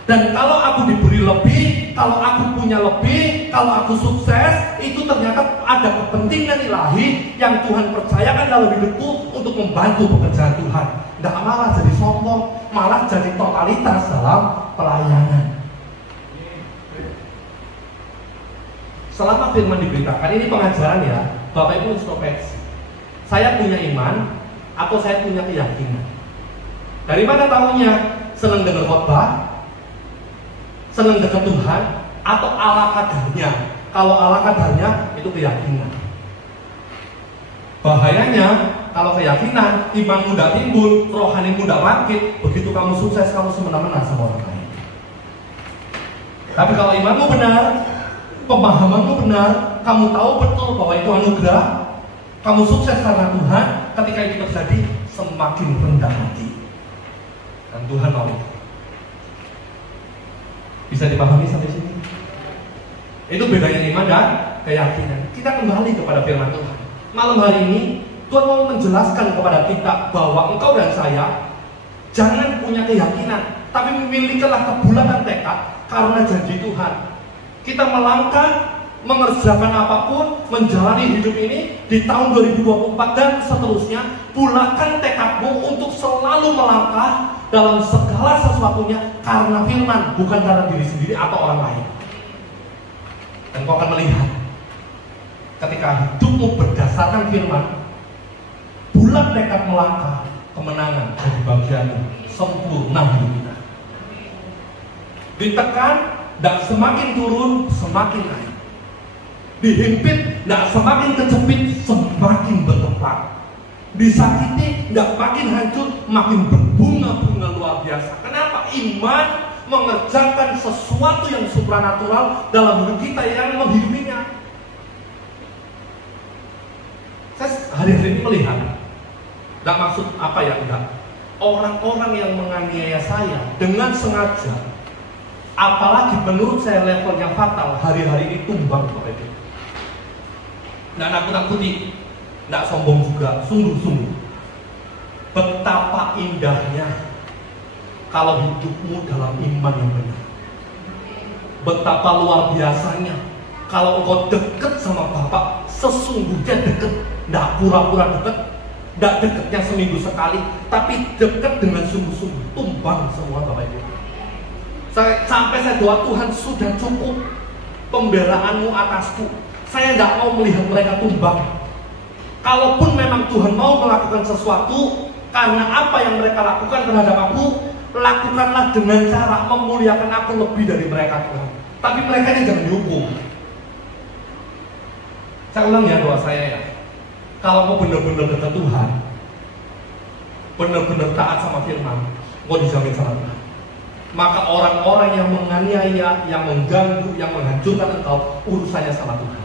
Dan kalau aku diberi lebih, kalau aku punya lebih, kalau aku sukses, itu ternyata ada kepentingan ilahi yang Tuhan percayakan dalam hidupku untuk membantu pekerjaan Tuhan. Tidak malah jadi sombong, malah jadi totalitas dalam pelayanan. Selama firman diberitakan, ini pengajaran ya, Bapak Ibu introspeksi. Saya punya iman atau saya punya keyakinan? Dari mana tahunya? Senang dengar khotbah, senang dekat Tuhan, atau ala kadarnya? Kalau ala kadarnya itu keyakinan. Bahayanya kalau keyakinan, iman mudah timbul, rohani mudah bangkit, begitu kamu sukses, kamu semena-mena sama orang lain. Tapi kalau imanmu benar, pemahamanmu benar, kamu tahu betul bahwa itu anugerah, kamu sukses karena Tuhan, ketika itu terjadi, semakin rendah hati. Dan Tuhan mau itu. Bisa dipahami sampai sini? Itu bedanya iman dan keyakinan. Kita kembali kepada firman Tuhan. Malam hari ini, Tuhan mau menjelaskan kepada kita bahwa engkau dan saya jangan punya keyakinan, tapi memilikilah kebulatan tekad karena janji Tuhan. Kita melangkah, mengerjakan apapun, menjalani hidup ini di tahun 2024 dan seterusnya. Bulatkan tekadmu untuk selalu melangkah dalam segala sesuatunya karena firman, bukan karena diri sendiri atau orang lain. Dan kau akan melihat ketika hidupmu berdasarkan firman, bulat tekad melangkah, kemenangan jadi bagianmu, sempurna hidup kita. Ditekan, tidak semakin turun, semakin naik. Dihimpit, tidak semakin kejepit, semakin berkembang. Disakiti, tidak makin hancur, makin berbunga-bunga luar biasa. Kenapa? Iman mengerjakan sesuatu yang supranatural dalam hidup kita yang menghidupinya. Saya hari-hari ini melihat, tidak maksud apa ya, enggak. Orang-orang yang menganiaya saya dengan sengaja, apalagi menurut saya levelnya fatal, hari-hari ini tumbang Bapak Ibu. Tidak nakut-nakuti, tidak sombong juga, sungguh-sungguh. Betapa indahnya kalau hidupmu dalam iman yang benar. Betapa luar biasanya kalau engkau dekat sama Bapak, sesungguhnya dekat, tidak pura-pura dekat, tidak dekatnya seminggu sekali, tapi dekat dengan sungguh-sungguh. Tumbang semua Bapak Ibu. Sampai saya doa, Tuhan sudah cukup pembelaanmu atasku. Saya tidak mau melihat mereka tumbang. Kalaupun memang Tuhan mau melakukan sesuatu karena apa yang mereka lakukan terhadap aku, lakukanlah dengan cara memuliakan aku lebih dari mereka Tuhan. Tapi mereka ini jangan dihukum. Saya ulang ya doa saya ya. Kalau mau benar-benar dekat Tuhan, benar-benar taat sama firman, mau dijamin sama Tuhan. Maka orang-orang yang menganiaya, yang mengganggu, yang menghancurkan engkau, urusannya sama Tuhan.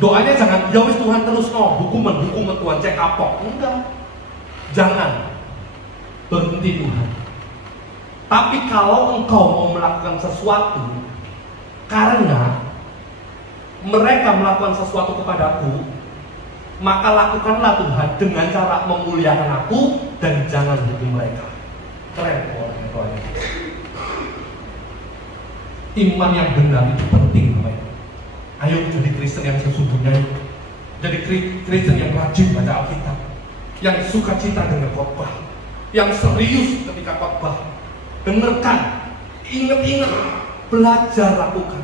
Doanya jangan, ya wis Tuhan terus hukuman Tuhan cek kapok. Enggak. Jangan. Berhenti Tuhan. Tapi kalau engkau mau melakukan sesuatu karena mereka melakukan sesuatu kepadaku, maka lakukanlah Tuhan dengan cara memuliakan aku dan jangan hukum mereka. Keren orangnya doanya. Iman yang benar itu penting. Ayo jadi Kristen yang sesungguhnya, jadi Kristen yang rajin baca Alkitab, yang suka cita dengan khotbah, yang serius ketika khotbah. Dengarkan, ingat-ingat, belajar lakukan.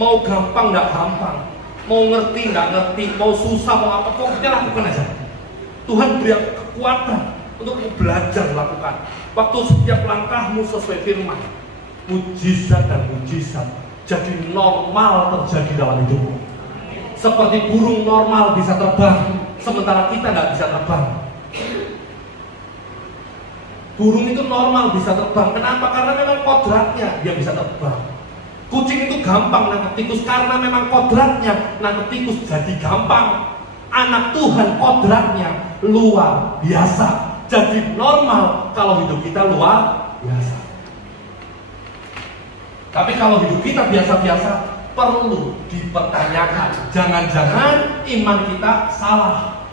Mau gampang nggak gampang, mau ngerti nggak ngerti, mau susah mau apa, pokoknya lakukan aja. Tuhan beri kekuatan untuk belajar lakukan. Waktu setiap langkahmu sesuai firman, mujizat dan mujizat jadi normal terjadi dalam hidupmu. Seperti burung normal bisa terbang, sementara kita nggak bisa terbang. Burung itu normal bisa terbang. Kenapa? Karena memang kodratnya dia bisa terbang. Kucing itu gampang nangkep tikus karena memang kodratnya nangkep tikus jadi gampang. Anak Tuhan kodratnya luar biasa, jadi normal kalau hidup kita luar biasa. Tapi kalau hidup kita biasa-biasa, perlu dipertanyakan. Jangan-jangan iman kita salah,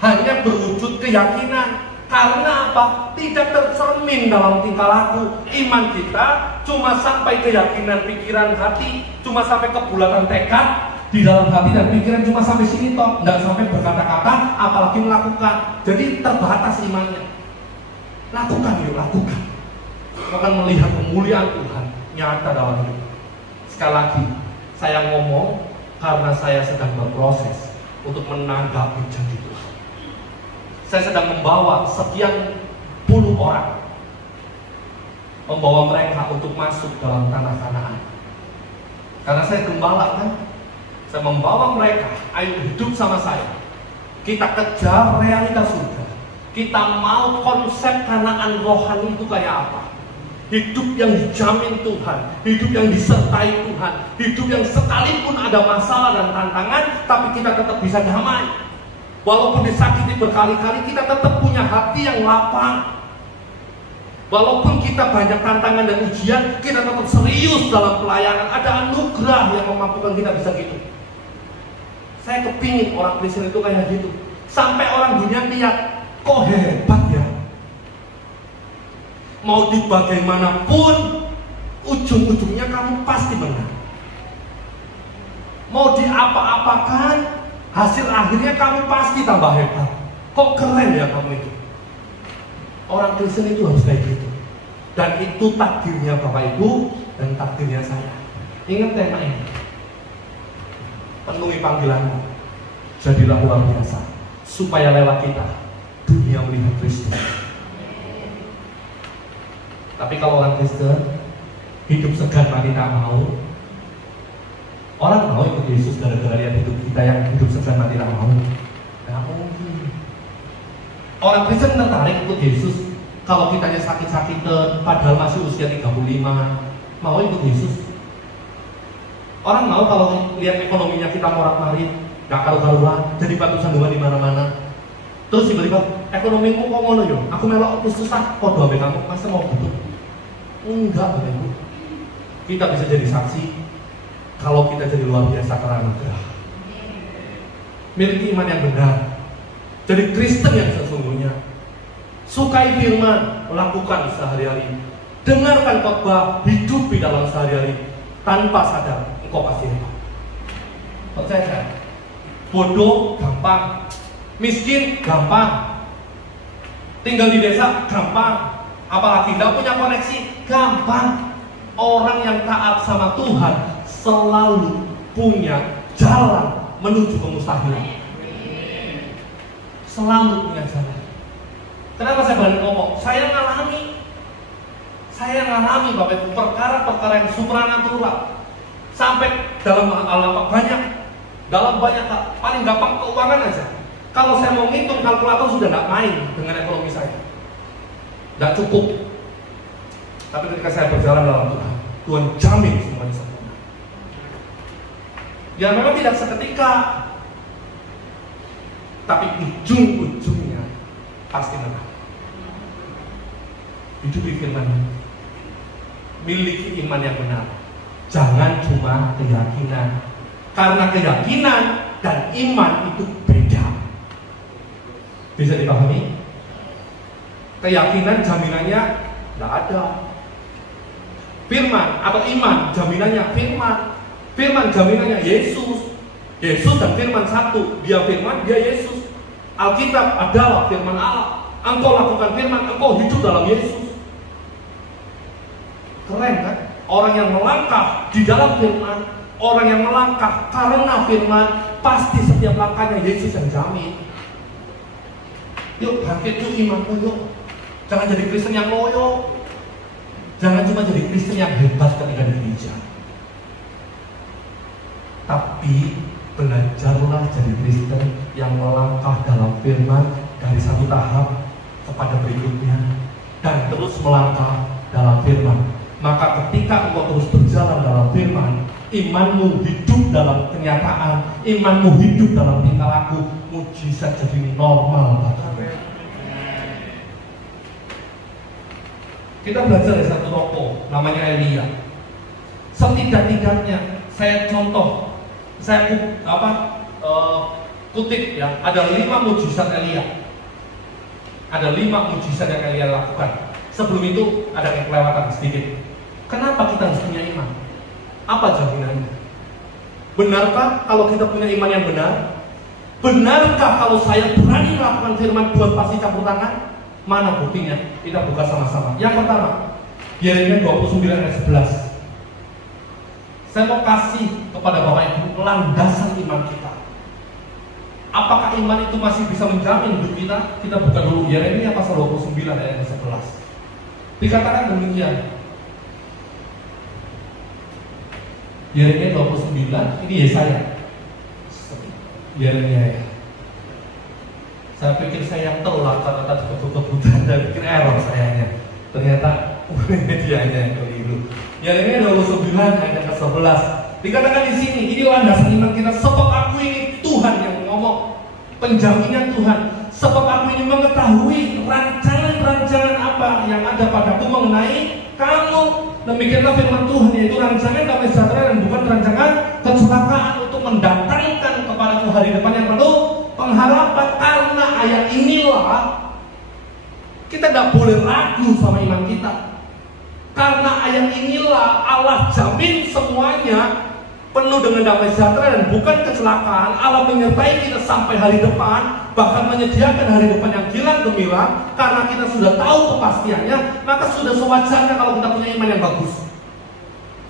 hanya berwujud keyakinan. Karena apa? Tidak tercermin dalam tingkah laku. Iman kita cuma sampai keyakinan pikiran hati, cuma sampai kebulatan tekad di dalam hati dan pikiran, cuma sampai sini toh, tidak sampai berkata-kata, apalagi melakukan. Jadi terbatas imannya. Lakukan yuk, lakukan. Akan melihat kemuliaan Tuhan nyata dalam hidup. Sekali lagi, saya ngomong karena saya sedang berproses untuk menanggapi janji Tuhan. Saya sedang membawa sekian puluh orang, membawa mereka untuk masuk dalam tanah Kanaan. Karena saya gembala kan, saya membawa mereka, ayo hidup sama saya. Kita kejar realitas surga. Kita mau konsep Kanaan rohani itu kayak apa? hidup yang dijamin Tuhan, hidup yang disertai Tuhan, hidup yang sekalipun ada masalah dan tantangan, tapi kita tetap bisa damai. Walaupun disakiti berkali-kali, kita tetap punya hati yang lapang. Walaupun kita banyak tantangan dan ujian, kita tetap serius dalam pelayanan. Ada anugerah yang memampukan kita bisa gitu. Saya kepingin orang Kristen itu kayak gitu. Sampai orang dunia lihat, kok hebat ya. Mau di bagaimanapun, ujung-ujungnya kamu pasti menang. Mau di apa-apakan, hasil akhirnya kamu pasti tambah hebat. Kok keren ya kamu itu. Orang Kristen itu harus kayak gitu. Dan itu takdirnya Bapak Ibu dan takdirnya saya. Ingat tema ini. Penuhi panggilanmu. Jadilah luar biasa. Supaya lewat kita dunia melihat Kristus. Tapi kalau orang Kristen hidup segan mati tak mau, orang mau ikut Yesus gara-gara lihat hidup kita yang hidup segan mati tak mau. Nggak mungkin. Orang Kristen tertarik ikut Yesus kalau kitanya sakit-sakitan, padahal masih usia 35, mau ikut Yesus. Orang mau kalau lihat ekonominya kita morak-marit, nggak karu-karuan, jadi batu sandungan di mana-mana. Terus tiba-tiba ekonomimu kok ngono yo? Aku melok susah, kok doa kamu masa mau butuh? Enggak, Bapak Ibu. Kita bisa jadi saksi kalau kita jadi luar biasa karena anugerah. Miliki iman yang benar. Jadi Kristen yang sesungguhnya. Sukai firman, lakukan sehari-hari. Dengarkan khotbah, hidup di dalam sehari-hari. Tanpa sadar, engkau pasti hebat. Percaya saya? Bodoh gampang, miskin gampang, tinggal di desa gampang. Apalagi tidak punya koneksi, gampang. Orang yang taat sama Tuhan selalu punya jalan menuju kemustahilan. Selalu punya jalan. Kenapa saya berani ngomong? Saya ngalami Bapak Ibu perkara-perkara yang supranatural. Sampai dalam hal banyak, paling gampang keuangan aja. Kalau saya mau ngitung kalkulator sudah nggak main dengan ekonomi saya. Tidak cukup. Tapi ketika saya berjalan dalam Tuhan, Tuhan jamin semuanya sempurna. Ya memang tidak seketika, tapi ujung-ujungnya pasti menang. Hidup di firman, miliki iman yang benar. Jangan cuma keyakinan, karena keyakinan dan iman itu beda. Bisa dipahami? Keyakinan jaminannya tidak ada. Firman atau iman jaminannya firman. Firman jaminannya Yesus. Yesus dan firman satu. Dia firman, dia Yesus. Alkitab adalah firman Allah. Engkau lakukan firman, engkau hidup dalam Yesus. Keren kan? Orang yang melangkah di dalam firman, orang yang melangkah karena firman, pasti setiap langkahnya Yesus yang jamin. Yuk bangkit yuk imanmu yuk. Jangan jadi Kristen yang loyo. Jangan cuma jadi Kristen yang hebat ketika di gereja. Tapi belajarlah jadi Kristen yang melangkah dalam firman dari satu tahap kepada berikutnya dan terus melangkah dalam firman. Maka ketika engkau terus berjalan dalam firman, imanmu hidup dalam kenyataan, imanmu hidup dalam tingkah laku, mujizat jadi normal. Kita belajar dari satu tokoh namanya Elia. Setidak-tidaknya saya contoh, kutip ya, ada 5 mujizat Elia. Ada 5 mujizat yang Elia lakukan. Sebelum itu ada kelewatan sedikit. Kenapa kita harus punya iman? Apa jaminannya? Benarkah kalau kita punya iman yang benar? Benarkah kalau saya berani melakukan firman Tuhan pasti campur tangan? Mana buktinya? Kita buka sama-sama. Yang pertama, Yeremia 29 ayat 11. Saya mau kasih kepada Bapak Ibu landasan iman kita. Apakah iman itu masih bisa menjamin hidup kita? Kita buka dulu Yeremia pasal 29 ayat 11. Dikatakan demikian. Yeremia 29, ini Yesaya. Yeremia ya. Saya pikir saya yang telat karena tadi kebutuhan dan pikir error sayanya. Ternyata Medianya yang keliru. Yeremia 29 ayat ke-11. Dikatakan di sini, ini landasan iman kita. Sebab aku ini Tuhan yang ngomong, penjaminan Tuhan. Sebab aku ini mengetahui rancangan-rancangan apa yang ada padaku mengenai kamu. Demikianlah firman Tuhan, yaitu rancangan damai sejahtera dan bukan rancangan kecelakaan, untuk mendatangkan kepadaku hari depan yang penuh pengharapan. Karena ayat inilah kita tidak boleh ragu sama iman kita. Karena ayat inilah Allah jamin semuanya penuh dengan damai sejahtera dan bukan kecelakaan. Allah menyertai kita sampai hari depan, bahkan menyediakan hari depan yang gilang gemilang. Karena kita sudah tahu kepastiannya, maka sudah sewajarnya kalau kita punya iman yang bagus.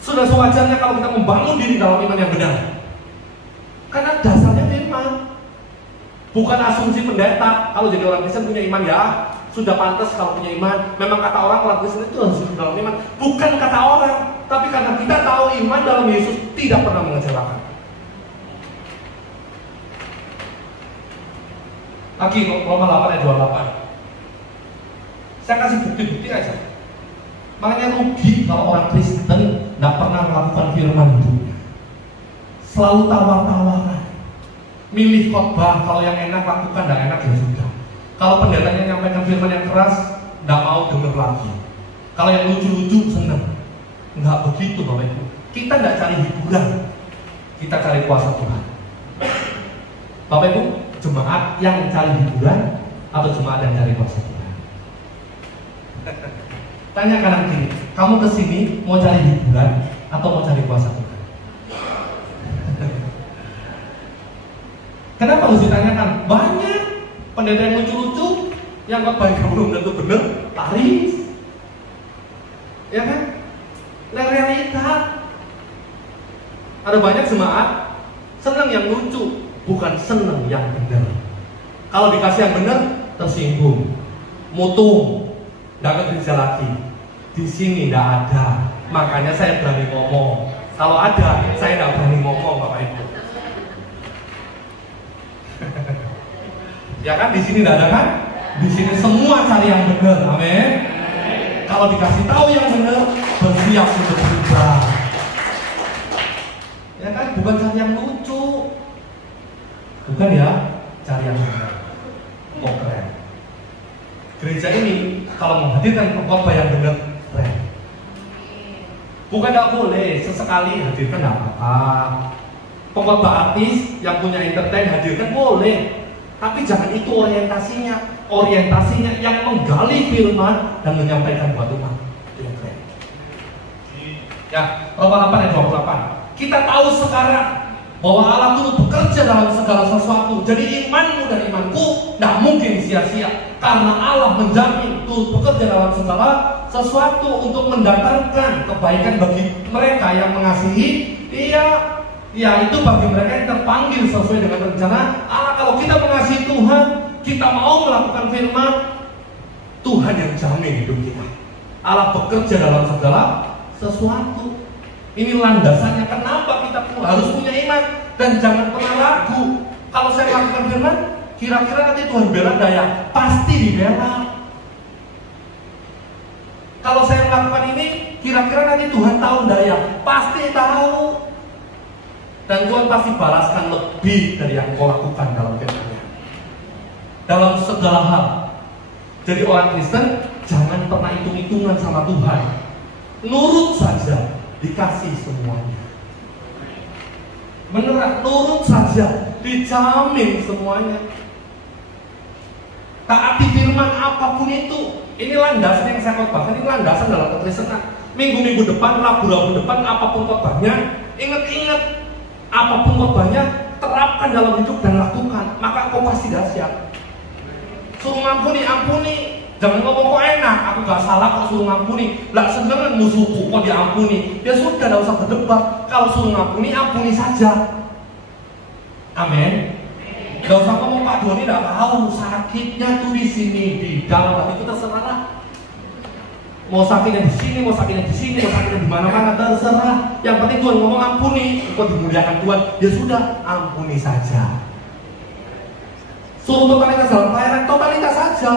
Sudah sewajarnya kalau kita membangun diri dalam iman yang benar. Karena dasarnya firman, bukan asumsi pendeta. Kalau jadi orang Kristen punya iman ya sudah pantas kalau punya iman. Memang kata orang Kristen itu harus hidup dalam iman. Bukan kata orang, tapi karena kita tahu iman dalam Yesus tidak pernah mengecewakan. Lagi Roma 8 ayat 28. Saya kasih bukti-bukti aja. Makanya rugi kalau orang Kristen tidak pernah melakukan firman hidupnya. Selalu tawar-tawaran. Milih khotbah, kalau yang enak lakukan, tidak enak ya sudah. Kalau pendetanya nyampaikan firman yang keras, tidak mau dengar lagi. Kalau yang lucu-lucu, senang. Enggak begitu Bapak Ibu. Kita tidak cari hiburan, kita cari kuasa Tuhan. Bapak Ibu, jemaat yang cari hiburan atau jemaat yang cari kuasa Tuhan? Tanya kanan kiri, kamu kesini mau cari hiburan atau mau cari kuasa Tuhan? Kenapa harus ditanyakan? Banyak pendeta yang lucu-lucu, yang kebaikan belum tentu benar, laris, ya kan? Realita. Ada banyak jemaat senang yang lucu, bukan senang yang benar. Kalau dikasih yang benar, tersinggung, mutung, tidak kerja lagi. Di sini tidak ada, makanya saya berani ngomong. Kalau ada, saya tidak berani ngomong, Bapak Ibu. Ya kan, di sini tidak ada kan? Di sini semua cari yang benar, amin. Kalau dikasih tahu yang benar, bersiap untuk berubah. Ya kan, bukan cari yang lucu, bukan ya, cari yang benar. Mau keren. Gereja ini kalau menghadirkan khotbah yang benar, keren. Bukan tidak boleh, sesekali hadirkan tidak apa-apa. Pengkhotbah artis yang punya entertain hadirkan boleh. Tapi jangan itu orientasinya. Orientasinya yang menggali firman dan menyampaikan buat umat. Itu yang keren. Ya, Roma 8 ayat 28. Kita tahu sekarang bahwa Allah turut bekerja dalam segala sesuatu. Jadi imanmu dan imanku tidak mungkin sia-sia. Karena Allah menjamin turut bekerja dalam segala sesuatu untuk mendatangkan kebaikan bagi mereka yang mengasihi Dia. Ya, itu bagi mereka yang terpanggil sesuai dengan rencana Allah. Kalau kita mengasihi Tuhan, kita mau melakukan firman, Tuhan yang jamin hidup kita. Allah bekerja dalam segala sesuatu. Ini landasannya kenapa kita harus punya iman. Dan jangan pernah ragu. Kalau saya melakukan firman, kira-kira nanti Tuhan bela daya, pasti dibela. Kalau saya melakukan ini, kira-kira nanti Tuhan tahu daya, pasti tahu. Dan Tuhan pasti balaskan lebih dari yang kau lakukan dalam firman-Nya. Dalam segala hal. Jadi orang Kristen jangan pernah hitung-hitungan sama Tuhan. Nurut saja, dikasih semuanya. Beneran, nurut saja, dijamin semuanya. Taati firman apapun itu. Ini landasan yang saya khotbahkan, ini landasan dalam kekristenan. Minggu-minggu depan, rabu-rabu depan, apapun khotbahnya, ingat-ingat. Apapun khotbahnya, terapkan dalam hidup dan lakukan. Maka kau pasti dahsyat. Suruh ngampuni, ampuni. Jangan ngomong kok enak, aku gak salah kok suruh ngampuni. Lah seneng musuhku kok diampuni. Ya sudah, gak usah berdebat. Kalau suruh ngampuni, ampuni saja. Amin. Gak usah ngomong Pak Doni gak tahu sakitnya tuh di sini, di dalam hati kita terserah. Mau sakitnya di sini, mau sakitnya di sini, mau sakitnya di mana-mana, terserah. Yang penting Tuhan ngomong ampuni, kok dimuliakan Tuhan. Ya sudah, ampuni saja. Suruh totalitas dalam pelayanan, totalitas saja.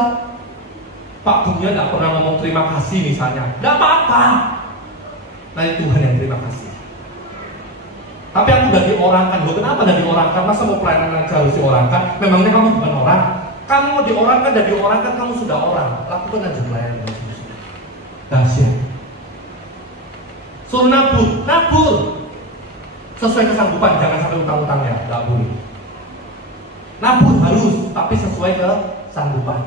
Pak Gumnya nggak pernah ngomong terima kasih misalnya, nggak apa-apa. Nah, Tuhan yang terima kasih. Tapi aku udah diorangkan. Loh, kenapa udah diorangkan? Masa mau pelayanan aja harus diorangkan? Memangnya kamu bukan orang? Kamu mau diorangkan dan diorangkan, kamu sudah orang. Lakukan aja pelayanan. Dahsyat. Suruh nabur. Sesuai kesanggupan, jangan sampai utang-utang ya, nggak boleh. Nabur harus, tapi sesuai kesanggupan.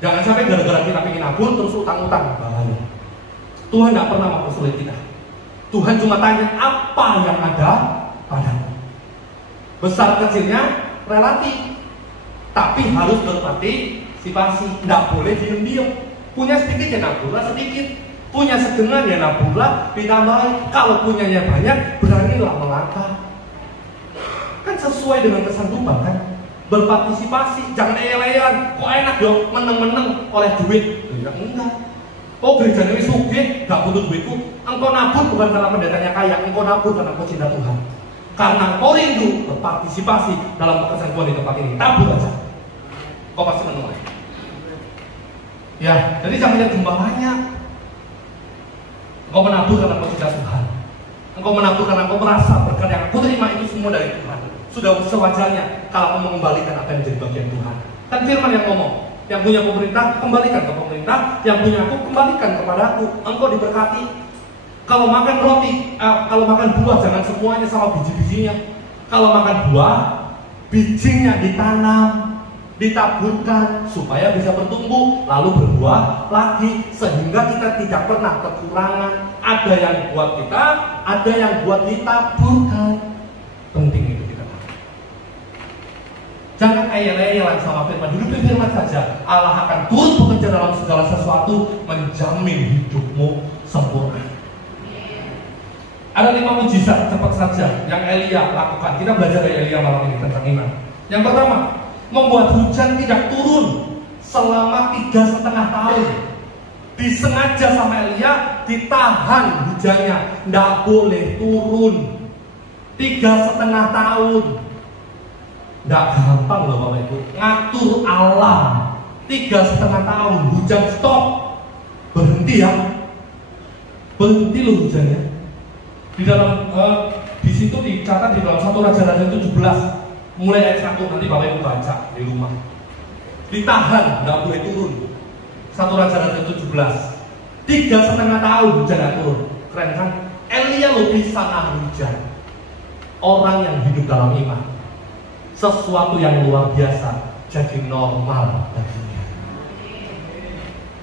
Jangan sampai gara-gara kita pengen nabur terus utang-utang, bahaya. Tuhan nggak pernah mempersulit kita. Tuhan cuma tanya apa yang ada padamu. Besar kecilnya relatif, tapi harus berpartisipasi. Nggak boleh diem-diem. Punya sedikit ya naburlah sedikit. Punya setengah ya naburlah ditambah. Kalau punyanya banyak, beranilah melangkah. Kan sesuai dengan kesanggupan kan. Berpartisipasi, jangan eyel-eyelan. Kok enak dong meneng-meneng oleh duit? Ya enggak. Oh gereja ini sugih, gak butuh duitku. Engkau nabur bukan karena pendetanya kaya, engkau nabur karena engkau cinta Tuhan. Karena engkau rindu berpartisipasi dalam pekerjaan Tuhan di tempat ini. Tabur aja, kau pasti menolak. Ya, jadi jangan lihat gembalanya. Engkau menabur karena engkau cinta Tuhan. Engkau menabur karena engkau merasa berkat yang aku terima itu semua dari Tuhan. Sudah sewajarnya kalau kamu mengembalikan apa yang menjadi bagian Tuhan. Kan firman yang ngomong, yang punya pemerintah kembalikan ke pemerintah, yang punya aku kembalikan kepada aku. Engkau diberkati. Kalau makan roti, kalau makan buah jangan semuanya sama biji-bijinya. Kalau makan buah, bijinya ditanam, ditaburkan supaya bisa bertumbuh, lalu berbuah lagi, sehingga kita tidak pernah kekurangan. Ada yang buat kita, ada yang buat ditaburkan. Penting itu kita. Jangan eyel-eyelan sama firman, hidup firman saja. Allah akan turut bekerja dalam segala sesuatu, menjamin hidupmu sempurna. Ada 5 mujizat cepat saja yang Elia lakukan. Kita belajar dari Elia malam ini tentang iman. Yang pertama, membuat hujan tidak turun selama 3,5 tahun. Disengaja sama Elia, ditahan hujannya, tidak boleh turun 3,5 tahun. Tidak gampang loh Bapak Ibu. Ngatur alam 3,5 tahun, hujan stop, berhenti ya, berhenti loh hujannya. Di dalam di situ dicatat di dalam 1 Raja-Raja 17 mulai ayat 1, nanti Bapak Ibu baca di rumah. Ditahan, tidak boleh turun. 1 Raja-Raja 17 3,5 tahun hujan tidak turun. Keren kan? Elia loh bisa nahan hujan. Orang yang hidup dalam iman, sesuatu yang luar biasa jadi normal baginya.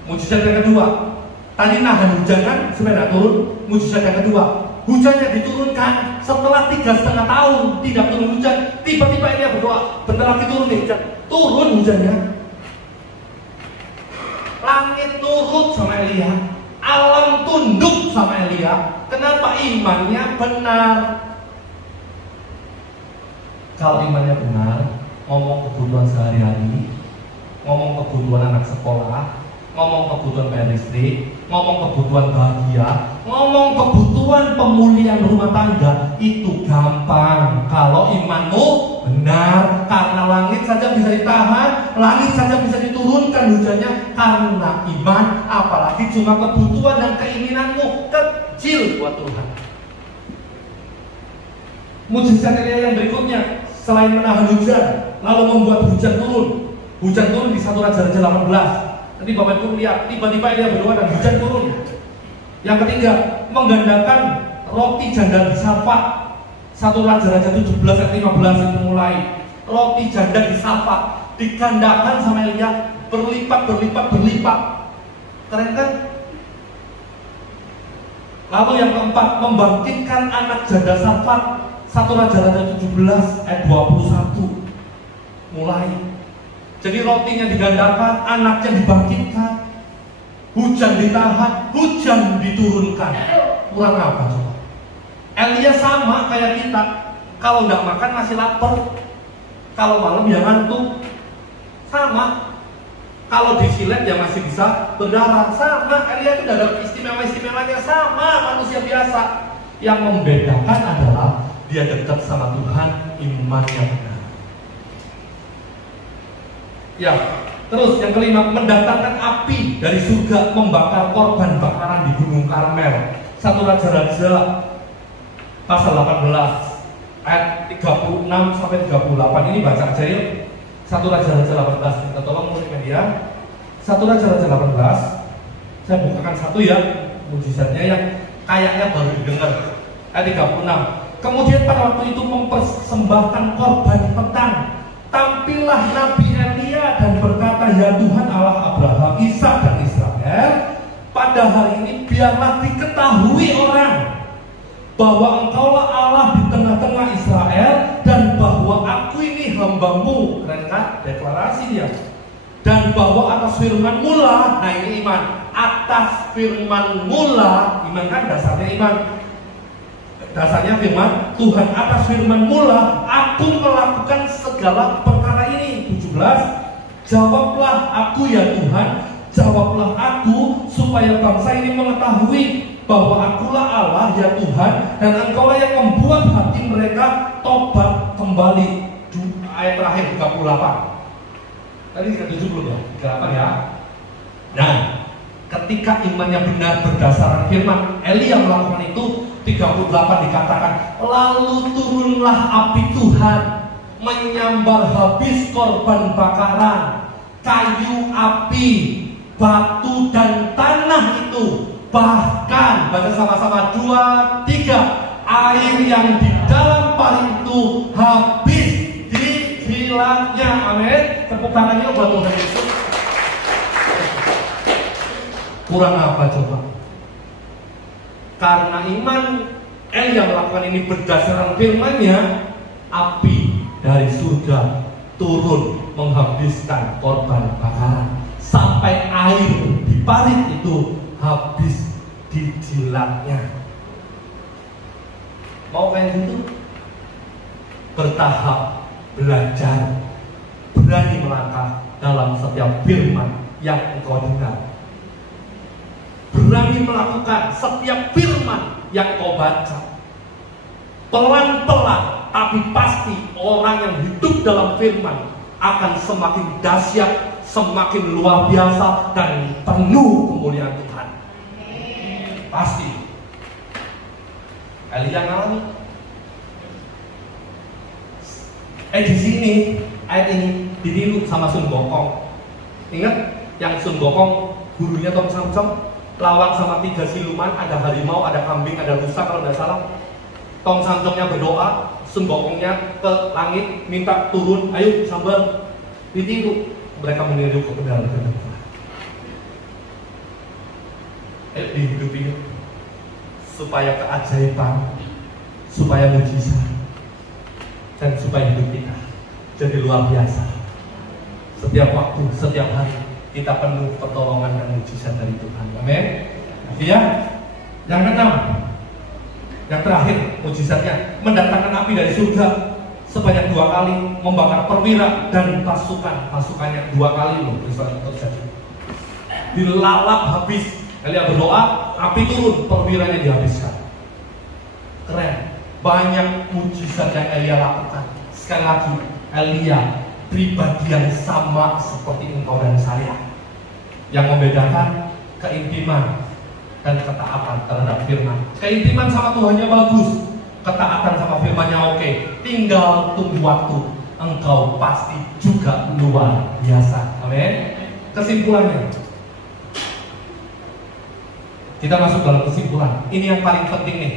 Mujizat yang kedua, tadi nahan hujan kan sebenarnya turun. Mujizat yang kedua, hujannya diturunkan setelah 3,5 tahun tidak turun hujan. Tiba-tiba Elia berdoa, bentar lagi turun nih hujan. Turun hujannya. Langit nurut sama Elia, alam tunduk sama Elia. Kenapa? Imannya benar. Kalau imannya benar, ngomong kebutuhan sehari-hari, ngomong kebutuhan anak sekolah, ngomong kebutuhan bayar listrik, ngomong kebutuhan bahagia, ngomong kebutuhan pemulihan rumah tangga, itu gampang kalau imanmu benar. Karena langit saja bisa ditahan, langit saja bisa diturunkan hujannya karena iman. Apalagi cuma kebutuhan dan keinginanmu kecil buat Tuhan. Mujizat Elia yang berikutnya, selain menahan hujan, lalu membuat hujan turun. Hujan turun di 1 Raja-Raja 18. Nanti Bapak Ibu lihat, tiba-tiba Elia berdoa dan hujan turun. Yang ketiga, menggandakan roti janda di Sarfat. 1 Raja-Raja 17 ayat 15 itu mulai. Roti janda di Sarfat digandakan sama Elia, berlipat. Keren kan? Lalu yang keempat, membangkitkan anak janda Sarfat. 1 Raja-Raja 17 ayat 21 mulai. Jadi rotinya digandakan, anaknya dibangkitkan, hujan ditahan, hujan diturunkan. Kurang apa coba? Elia sama kayak kita. Kalau nggak makan masih lapar, kalau malam ya ngantuk. Sama. Kalau disilet ya masih bisa berdarah. Sama. Elia itu ada istimewa-istimewanya, sama manusia biasa. Yang membedakan adalah dia dekat sama Tuhan, imannya benar. Ya, Terus yang kelima, mendatangkan api dari surga membakar korban bakaran di Gunung Karmel. 1 Raja-Raja pasal 18 ayat 36 sampai 38. Ini baca aja yuk. 1 Raja-Raja 18. Kita tolong multimedia. 1 Raja-Raja 18. Saya bukakan satu ya, mujizatnya yang kayaknya baru didengar. Ayat 36. Kemudian pada waktu itu mempersembahkan korban petang. Tampillah Nabi Elia dan berkata, ya Tuhan Allah Abraham, Ishak dan Israel, pada hari ini biarlah diketahui orang bahwa engkaulah Allah di tengah-tengah Israel, dan bahwa aku ini hambamu. Keren kan? Deklarasi dia. Dan bahwa atas firman mula, nah ini iman. Atas firman mula, iman kan dasarnya iman. Dasarnya firman Tuhan, atas firman mula aku melakukan segala perkara ini. 17. Jawablah aku ya Tuhan, jawablah aku, supaya bangsa ini mengetahui bahwa akulah Allah ya Tuhan, dan engkaulah yang membuat hati mereka tobat kembali. Ayat terakhir 38. Tadi 70 ya, 38 ya. Nah, ketika imannya benar berdasarkan firman, Elia melakukan itu. 38 dikatakan, lalu turunlah api Tuhan menyambar habis korban bakaran, kayu api, batu dan tanah itu. Bahkan, baca sama-sama 2, 3, air yang di dalam parit itu habis di jilatnya. Amin. Tepuk tangannya buat Tuhan Yesus. Kurang apa coba? Karena iman Elia melakukan ini berdasarkan firman-Nya, api dari surga turun menghabiskan korban bakaran sampai air di parit itu habis di jilatnya. Mau kayak gitu? Bertahap, belajar, berani melangkah dalam setiap firman yang engkau dengar. Berani melakukan setiap firman yang kau baca. Pelan-pelan tapi pasti orang yang hidup dalam firman akan semakin dahsyat, semakin luar biasa, dan penuh kemuliaan Tuhan. Pasti. Elia ngalami. Di sini ayat ini ditiru sama Sun Gokong. Ingat yang Sun Gokong gurunya Tom Samsung? Lawan sama 3 siluman, ada harimau, ada kambing, ada rusa kalau tidak salah. Tong Sancongnya berdoa, Sun Gokongnya ke langit minta turun, ayo sabar. Ditiru, mereka meniru kebenaran Tuhan. Dihidup ini supaya keajaiban, supaya mujizat, dan supaya hidup kita jadi luar biasa. Setiap waktu, setiap hari kita penuh pertolongan dan mujizat dari Tuhan. Amin. Ya. Yang keenam, yang terakhir mujizatnya, mendatangkan api dari surga sebanyak 2 kali, membakar perwira dan pasukannya 2 kali loh peristiwa itu terjadi. Dilalap habis. Elia berdoa, api turun, perwiranya dihabiskan. Keren. Banyak mujizat yang Elia lakukan. Sekali lagi, Elia pribadi yang sama seperti engkau dan saya. Yang membedakan keintiman dan ketaatan terhadap firman. Keintiman sama Tuhannya bagus, ketaatan sama firmannya oke. Tinggal tunggu waktu, engkau pasti juga luar biasa. Amin. Kesimpulannya, kita masuk dalam kesimpulan. Ini yang paling penting nih.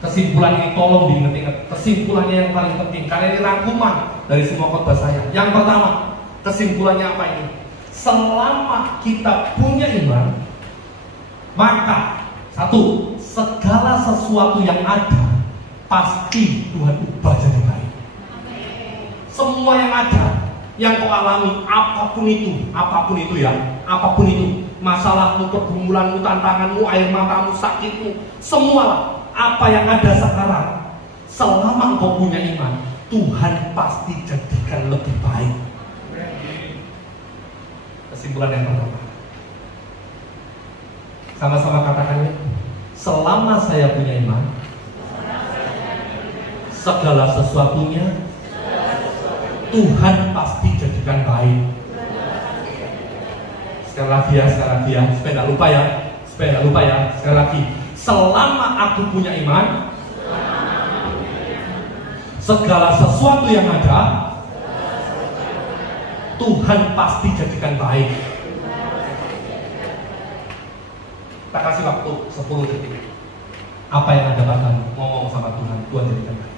Kesimpulan ini tolong diingat-ingat. Kesimpulannya yang paling penting, karena ini rangkuman dari semua khotbah saya. Yang pertama, kesimpulannya apa ini? Selama kita punya iman, maka 1, segala sesuatu yang ada pasti Tuhan ubah jadi baik. Semua yang ada, yang kau alami, apapun itu ya, apapun itu, masalahmu, pergumulanmu, tantanganmu, air matamu, sakitmu, semualah. Apa yang ada sekarang, selama engkau punya iman, Tuhan pasti jadikan lebih baik. Kesimpulan yang pertama, sama-sama katakannya, selama saya punya iman, segala sesuatunya Tuhan pasti jadikan baik. Sekali lagi ya, supaya nggak lupa ya, sekali lagi. Selama aku punya iman, segala sesuatu yang ada, Tuhan pasti jadikan baik. Kita kasih waktu 10 detik. Apa yang ada bahkan ngomong sama Tuhan, Tuhan jadikan baik.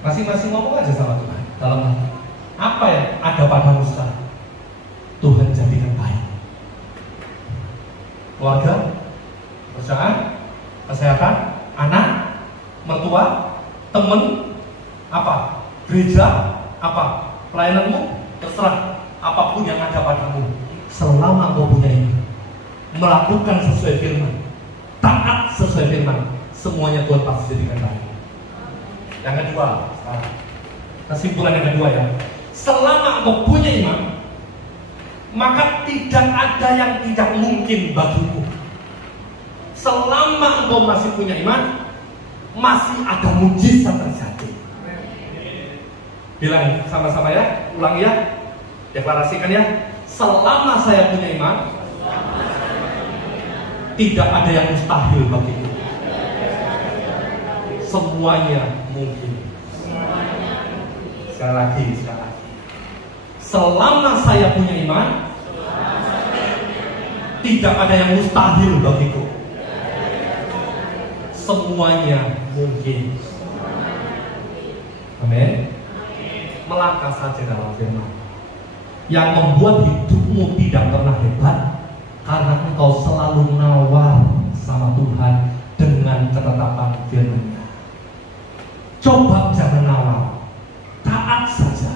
Masing-masing ngomong aja sama Tuhan dalam hati. Apa yang ada padamu sekarang, Tuhan jadikan baik. Keluarga, perusahaan, kesehatan, anak, mertua, teman, apa, gereja, apa, pelayananmu, terserah. Apapun yang ada padamu, selama kau punya ini, melakukan sesuai firman, taat sesuai firman, semuanya Tuhan pasti jadikan baik. Yang kedua, kesimpulan yang kedua ya, selama kau punya iman, maka tidak ada yang tidak mungkin bagimu. Selama engkau masih punya iman, masih ada mujizat terjadi. Bilang sama-sama ya, ulang ya, deklarasikan ya. Selama saya punya iman, tidak ada yang mustahil bagiku. Semuanya mungkin. Sekali lagi. Selama saya punya iman, tidak ada yang mustahil bagiku. Semuanya mungkin. Amin. Melangkah saja dalam firman. Yang membuat hidupmu tidak pernah hebat, karena engkau selalu nawar sama Tuhan dengan ketetapan firman-Nya. Coba jangan nawar, taat saja.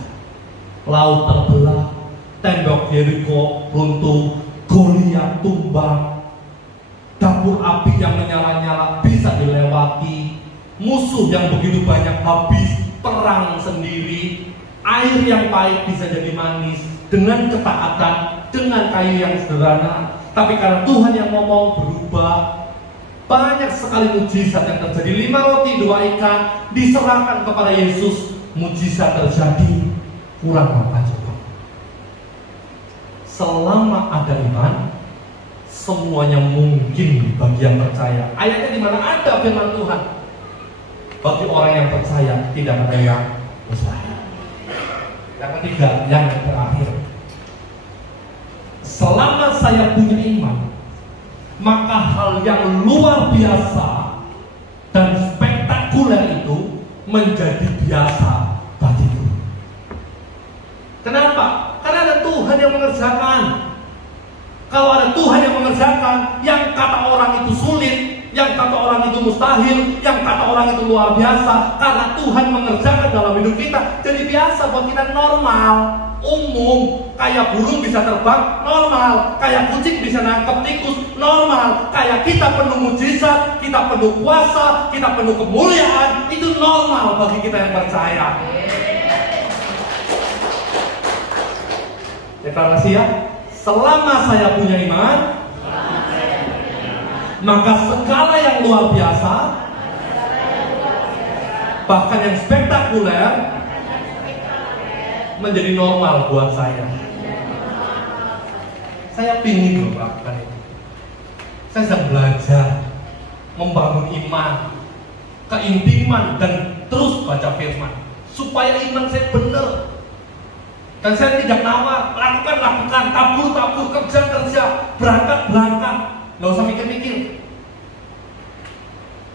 Laut terbelah, tembok Yeriko runtuh, Goliat tumbang, dapur api yang menyala-nyala bisa dilewati, musuh yang begitu banyak habis, perang sendiri, air yang pahit bisa jadi manis dengan ketaatan, dengan kayu yang sederhana. Tapi karena Tuhan yang ngomong berubah, banyak sekali mujizat yang terjadi. 5 roti 2 ikan diserahkan kepada Yesus, mujizat terjadi. Kurang apa coba? Selama ada iman, semuanya mungkin bagi yang percaya. Ayatnya di mana ada firman Tuhan. Bagi orang yang percaya tidak ada yang mustahil. Yang ketiga, yang terakhir, selama saya punya iman, maka hal yang luar biasa dan spektakuler itu menjadi biasa bagiku. Kenapa? Karena ada Tuhan yang mengerjakan. Kalau ada Tuhan yang mengerjakan, yang kata orang itu sulit, yang kata orang itu mustahil, yang kata orang itu luar biasa, karena Tuhan mengerjakan dalam hidup kita, jadi biasa buat kita, normal, umum. Kayak burung bisa terbang, normal. Kayak kucing bisa nangkep tikus, normal. Kayak kita penuh mujizat, kita penuh kuasa, kita penuh kemuliaan, itu normal bagi kita yang percaya. Deklarasi ya, selama saya punya iman, maka segala yang luar biasa, bahkan yang spektakuler, menjadi normal buat saya. Saya ingin melakukan itu. Saya sedang belajar membangun iman, keintiman, dan terus baca firman supaya iman saya benar. Dan saya tidak nawar, lakukan, tabur, kerja, berangkat. Nggak usah mikir-mikir.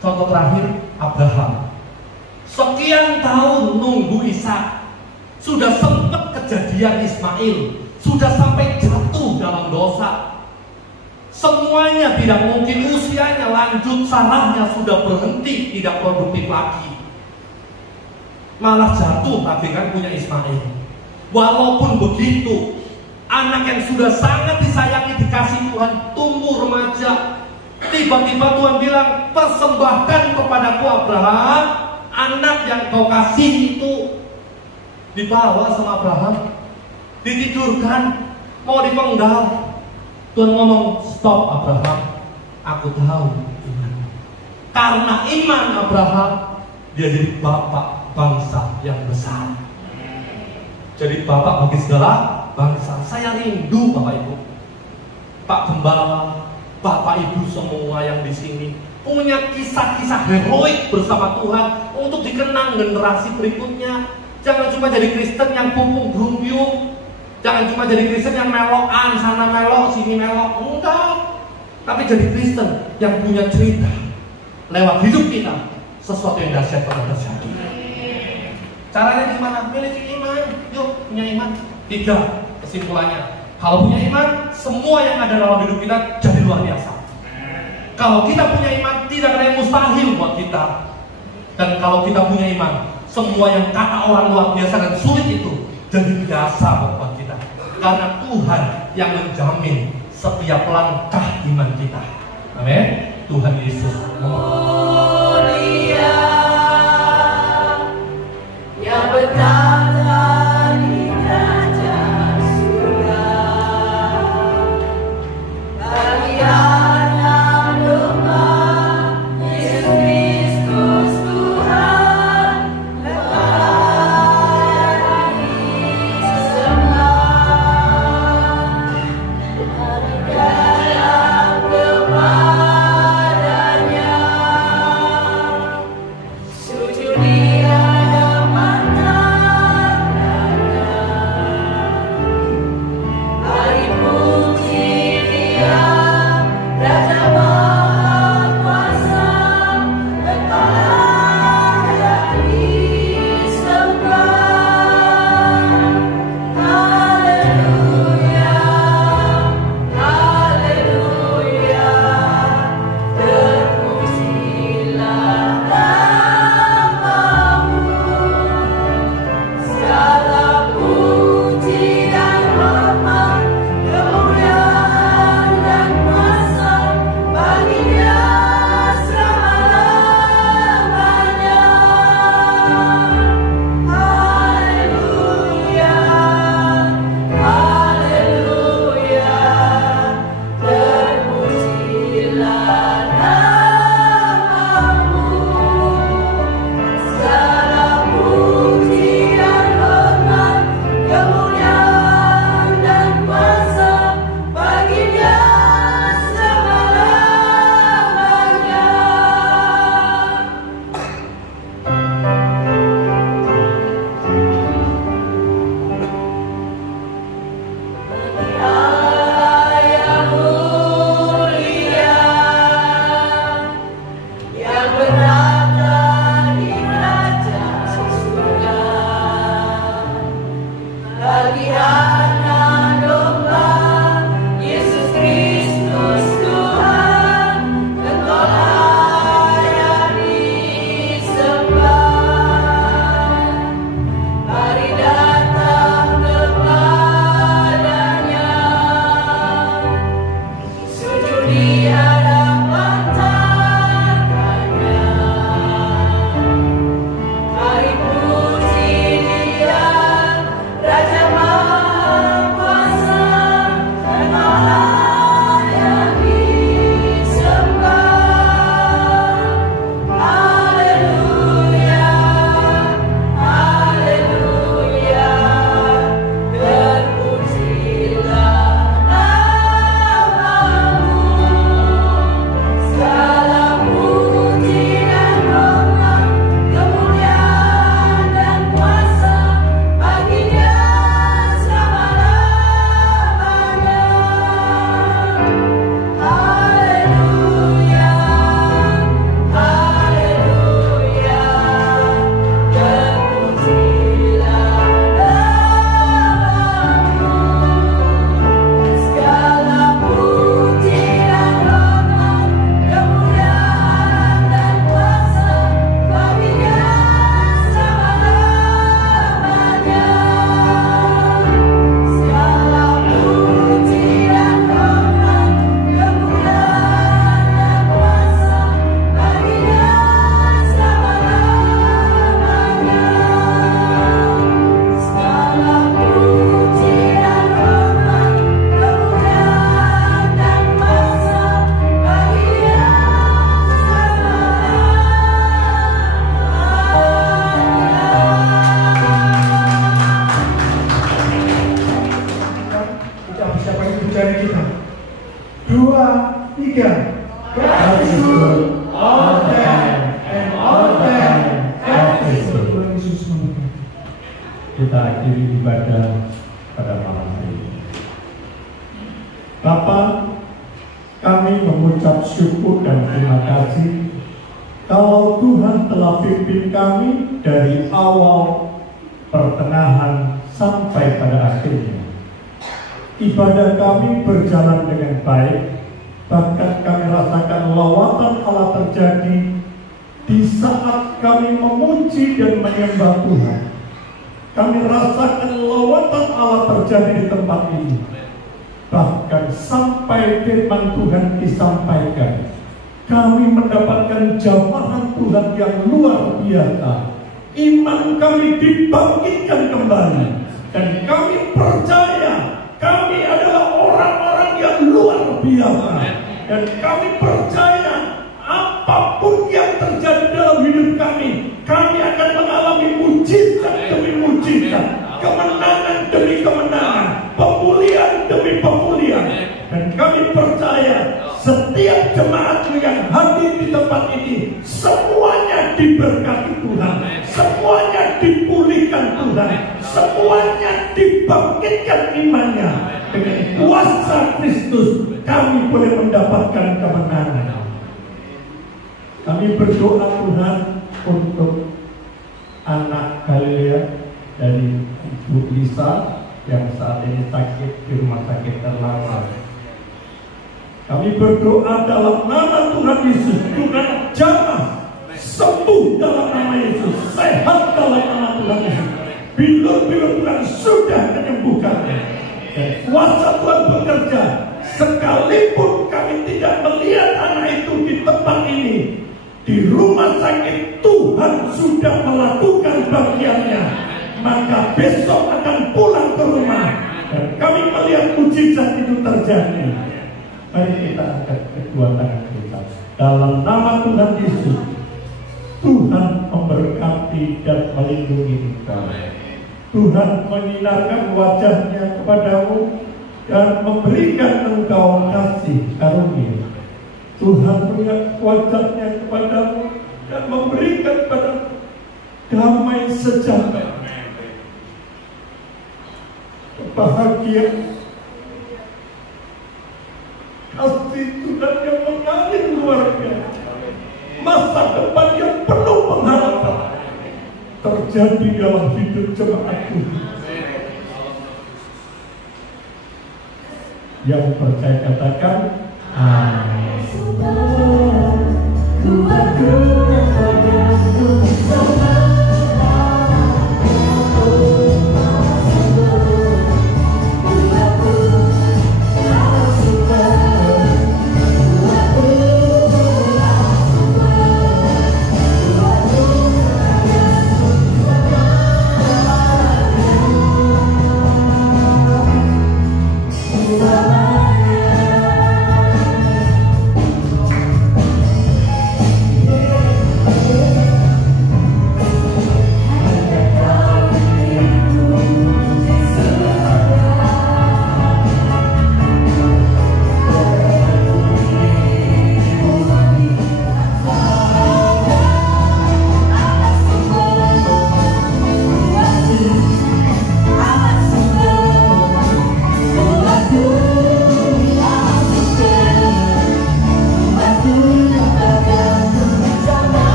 Contoh terakhir, Abraham. Sekian tahun nunggu Ishak, sudah sempat kejadian Ismail, sudah sampai jatuh dalam dosa. Semuanya tidak mungkin, usianya lanjut, sarahnya sudah berhenti, tidak produktif lagi. Malah jatuh lagi kan punya Ismail. Walaupun begitu, anak yang sudah sangat disayangi, dikasih Tuhan, tumbuh remaja. Tiba-tiba Tuhan bilang, persembahkan kepadaku Abraham, anak yang kau kasih itu. Dibawa sama Abraham, ditidurkan, mau dipenggal. Tuhan ngomong, stop Abraham, aku tahu iman. Karena iman Abraham, dia jadi bapak bangsa yang besar. jadi bapak bagi segala bangsa. Saya rindu Bapak Ibu, Pak Gembala, Bapak Ibu semua yang di sini punya kisah-kisah heroik bersama Tuhan untuk dikenang generasi berikutnya. Jangan cuma jadi Kristen yang pupung grumbium, jangan cuma jadi Kristen yang melokan sana melok sini melok, enggak. Tapi jadi Kristen yang punya cerita lewat hidup kita, sesuatu yang dahsyat pernah terjadi. Caranya gimana? Miliki iman. Yuk, punya iman. 3 kesimpulannya. Kalau punya iman, semua yang ada dalam hidup kita jadi luar biasa. Kalau kita punya iman, tidak ada yang mustahil buat kita. Dan kalau kita punya iman, semua yang kata orang luar biasa dan sulit itu jadi biasa buat kita. Karena Tuhan yang menjamin setiap langkah iman kita. Amin. Tuhan Yesus mulia yang bertata di kaca surga, bagi anak domba Yesus Kristus Tuhan lepas semua dalam kepadanya. God is good all the time, and all the time God is good. Tuhan Yesus memberkati. Kita akhiri ibadah pada malam hari ini. Bapa, kami mengucap syukur dan terima kasih kalau Tuhan telah pimpin kami dari awal, pertengahan, sampai pada akhirnya. Ibadah kami berjalan dengan baik, bahkan kami rasakan lawatan Allah terjadi di saat kami memuji dan menyembah Tuhan. Kami rasakan lawatan Allah terjadi di tempat ini. Bahkan sampai firman Tuhan disampaikan, kami mendapatkan jamahan Tuhan yang luar biasa. Iman kami dibangkitkan kembali, dan kami percaya kami adalah orang-orang yang luar biasa. Dan kami percaya apapun yang terjadi dalam hidup kami akan mengalami mujizat demi mujizat, kemenangan demi kemenangan, pemulihan demi pemulihan. Dan kami percaya setiap jemaatmu yang hadir di tempat ini semuanya diberkati Tuhan, semuanya dipulihkan Tuhan, semuanya dibangkitkan imannya. Dengan kuasa Kristus kami boleh mendapatkan kemenangan. Kami berdoa Tuhan untuk anak Galilea dari Ibu Lisa yang saat ini sakit di rumah sakit Terlarang. Kami berdoa dalam nama Tuhan Yesus, Tuhan jamah sembuh dalam nama Yesus, sehat dalam nama Tuhan Yesus. Bilur-bilur Tuhan sudah menyembuhkannya, dan kuasa Tuhan bekerja. Sekalipun kami tidak melihat anak itu di tempat ini, di rumah sakit Tuhan sudah melakukan bagiannya. Maka besok akan pulang ke rumah, dan kami melihat mujizat itu terjadi. Mari kita angkat kedua tangan kita dalam nama Tuhan Yesus. Tuhan memberkati dan melindungi kita. Tuhan menyinarkan wajahnya kepadamu dan memberikan engkau kasih karunia. Tuhan melihat wajahnya kepadamu dan memberikan kepadamu damai sejahtera, kebahagiaan, kasih Tuhan yang mengalir luar biasa, masa depan yang penuh pengharapan terjadi dalam hidup jemaat Tuhan. Yang percaya katakan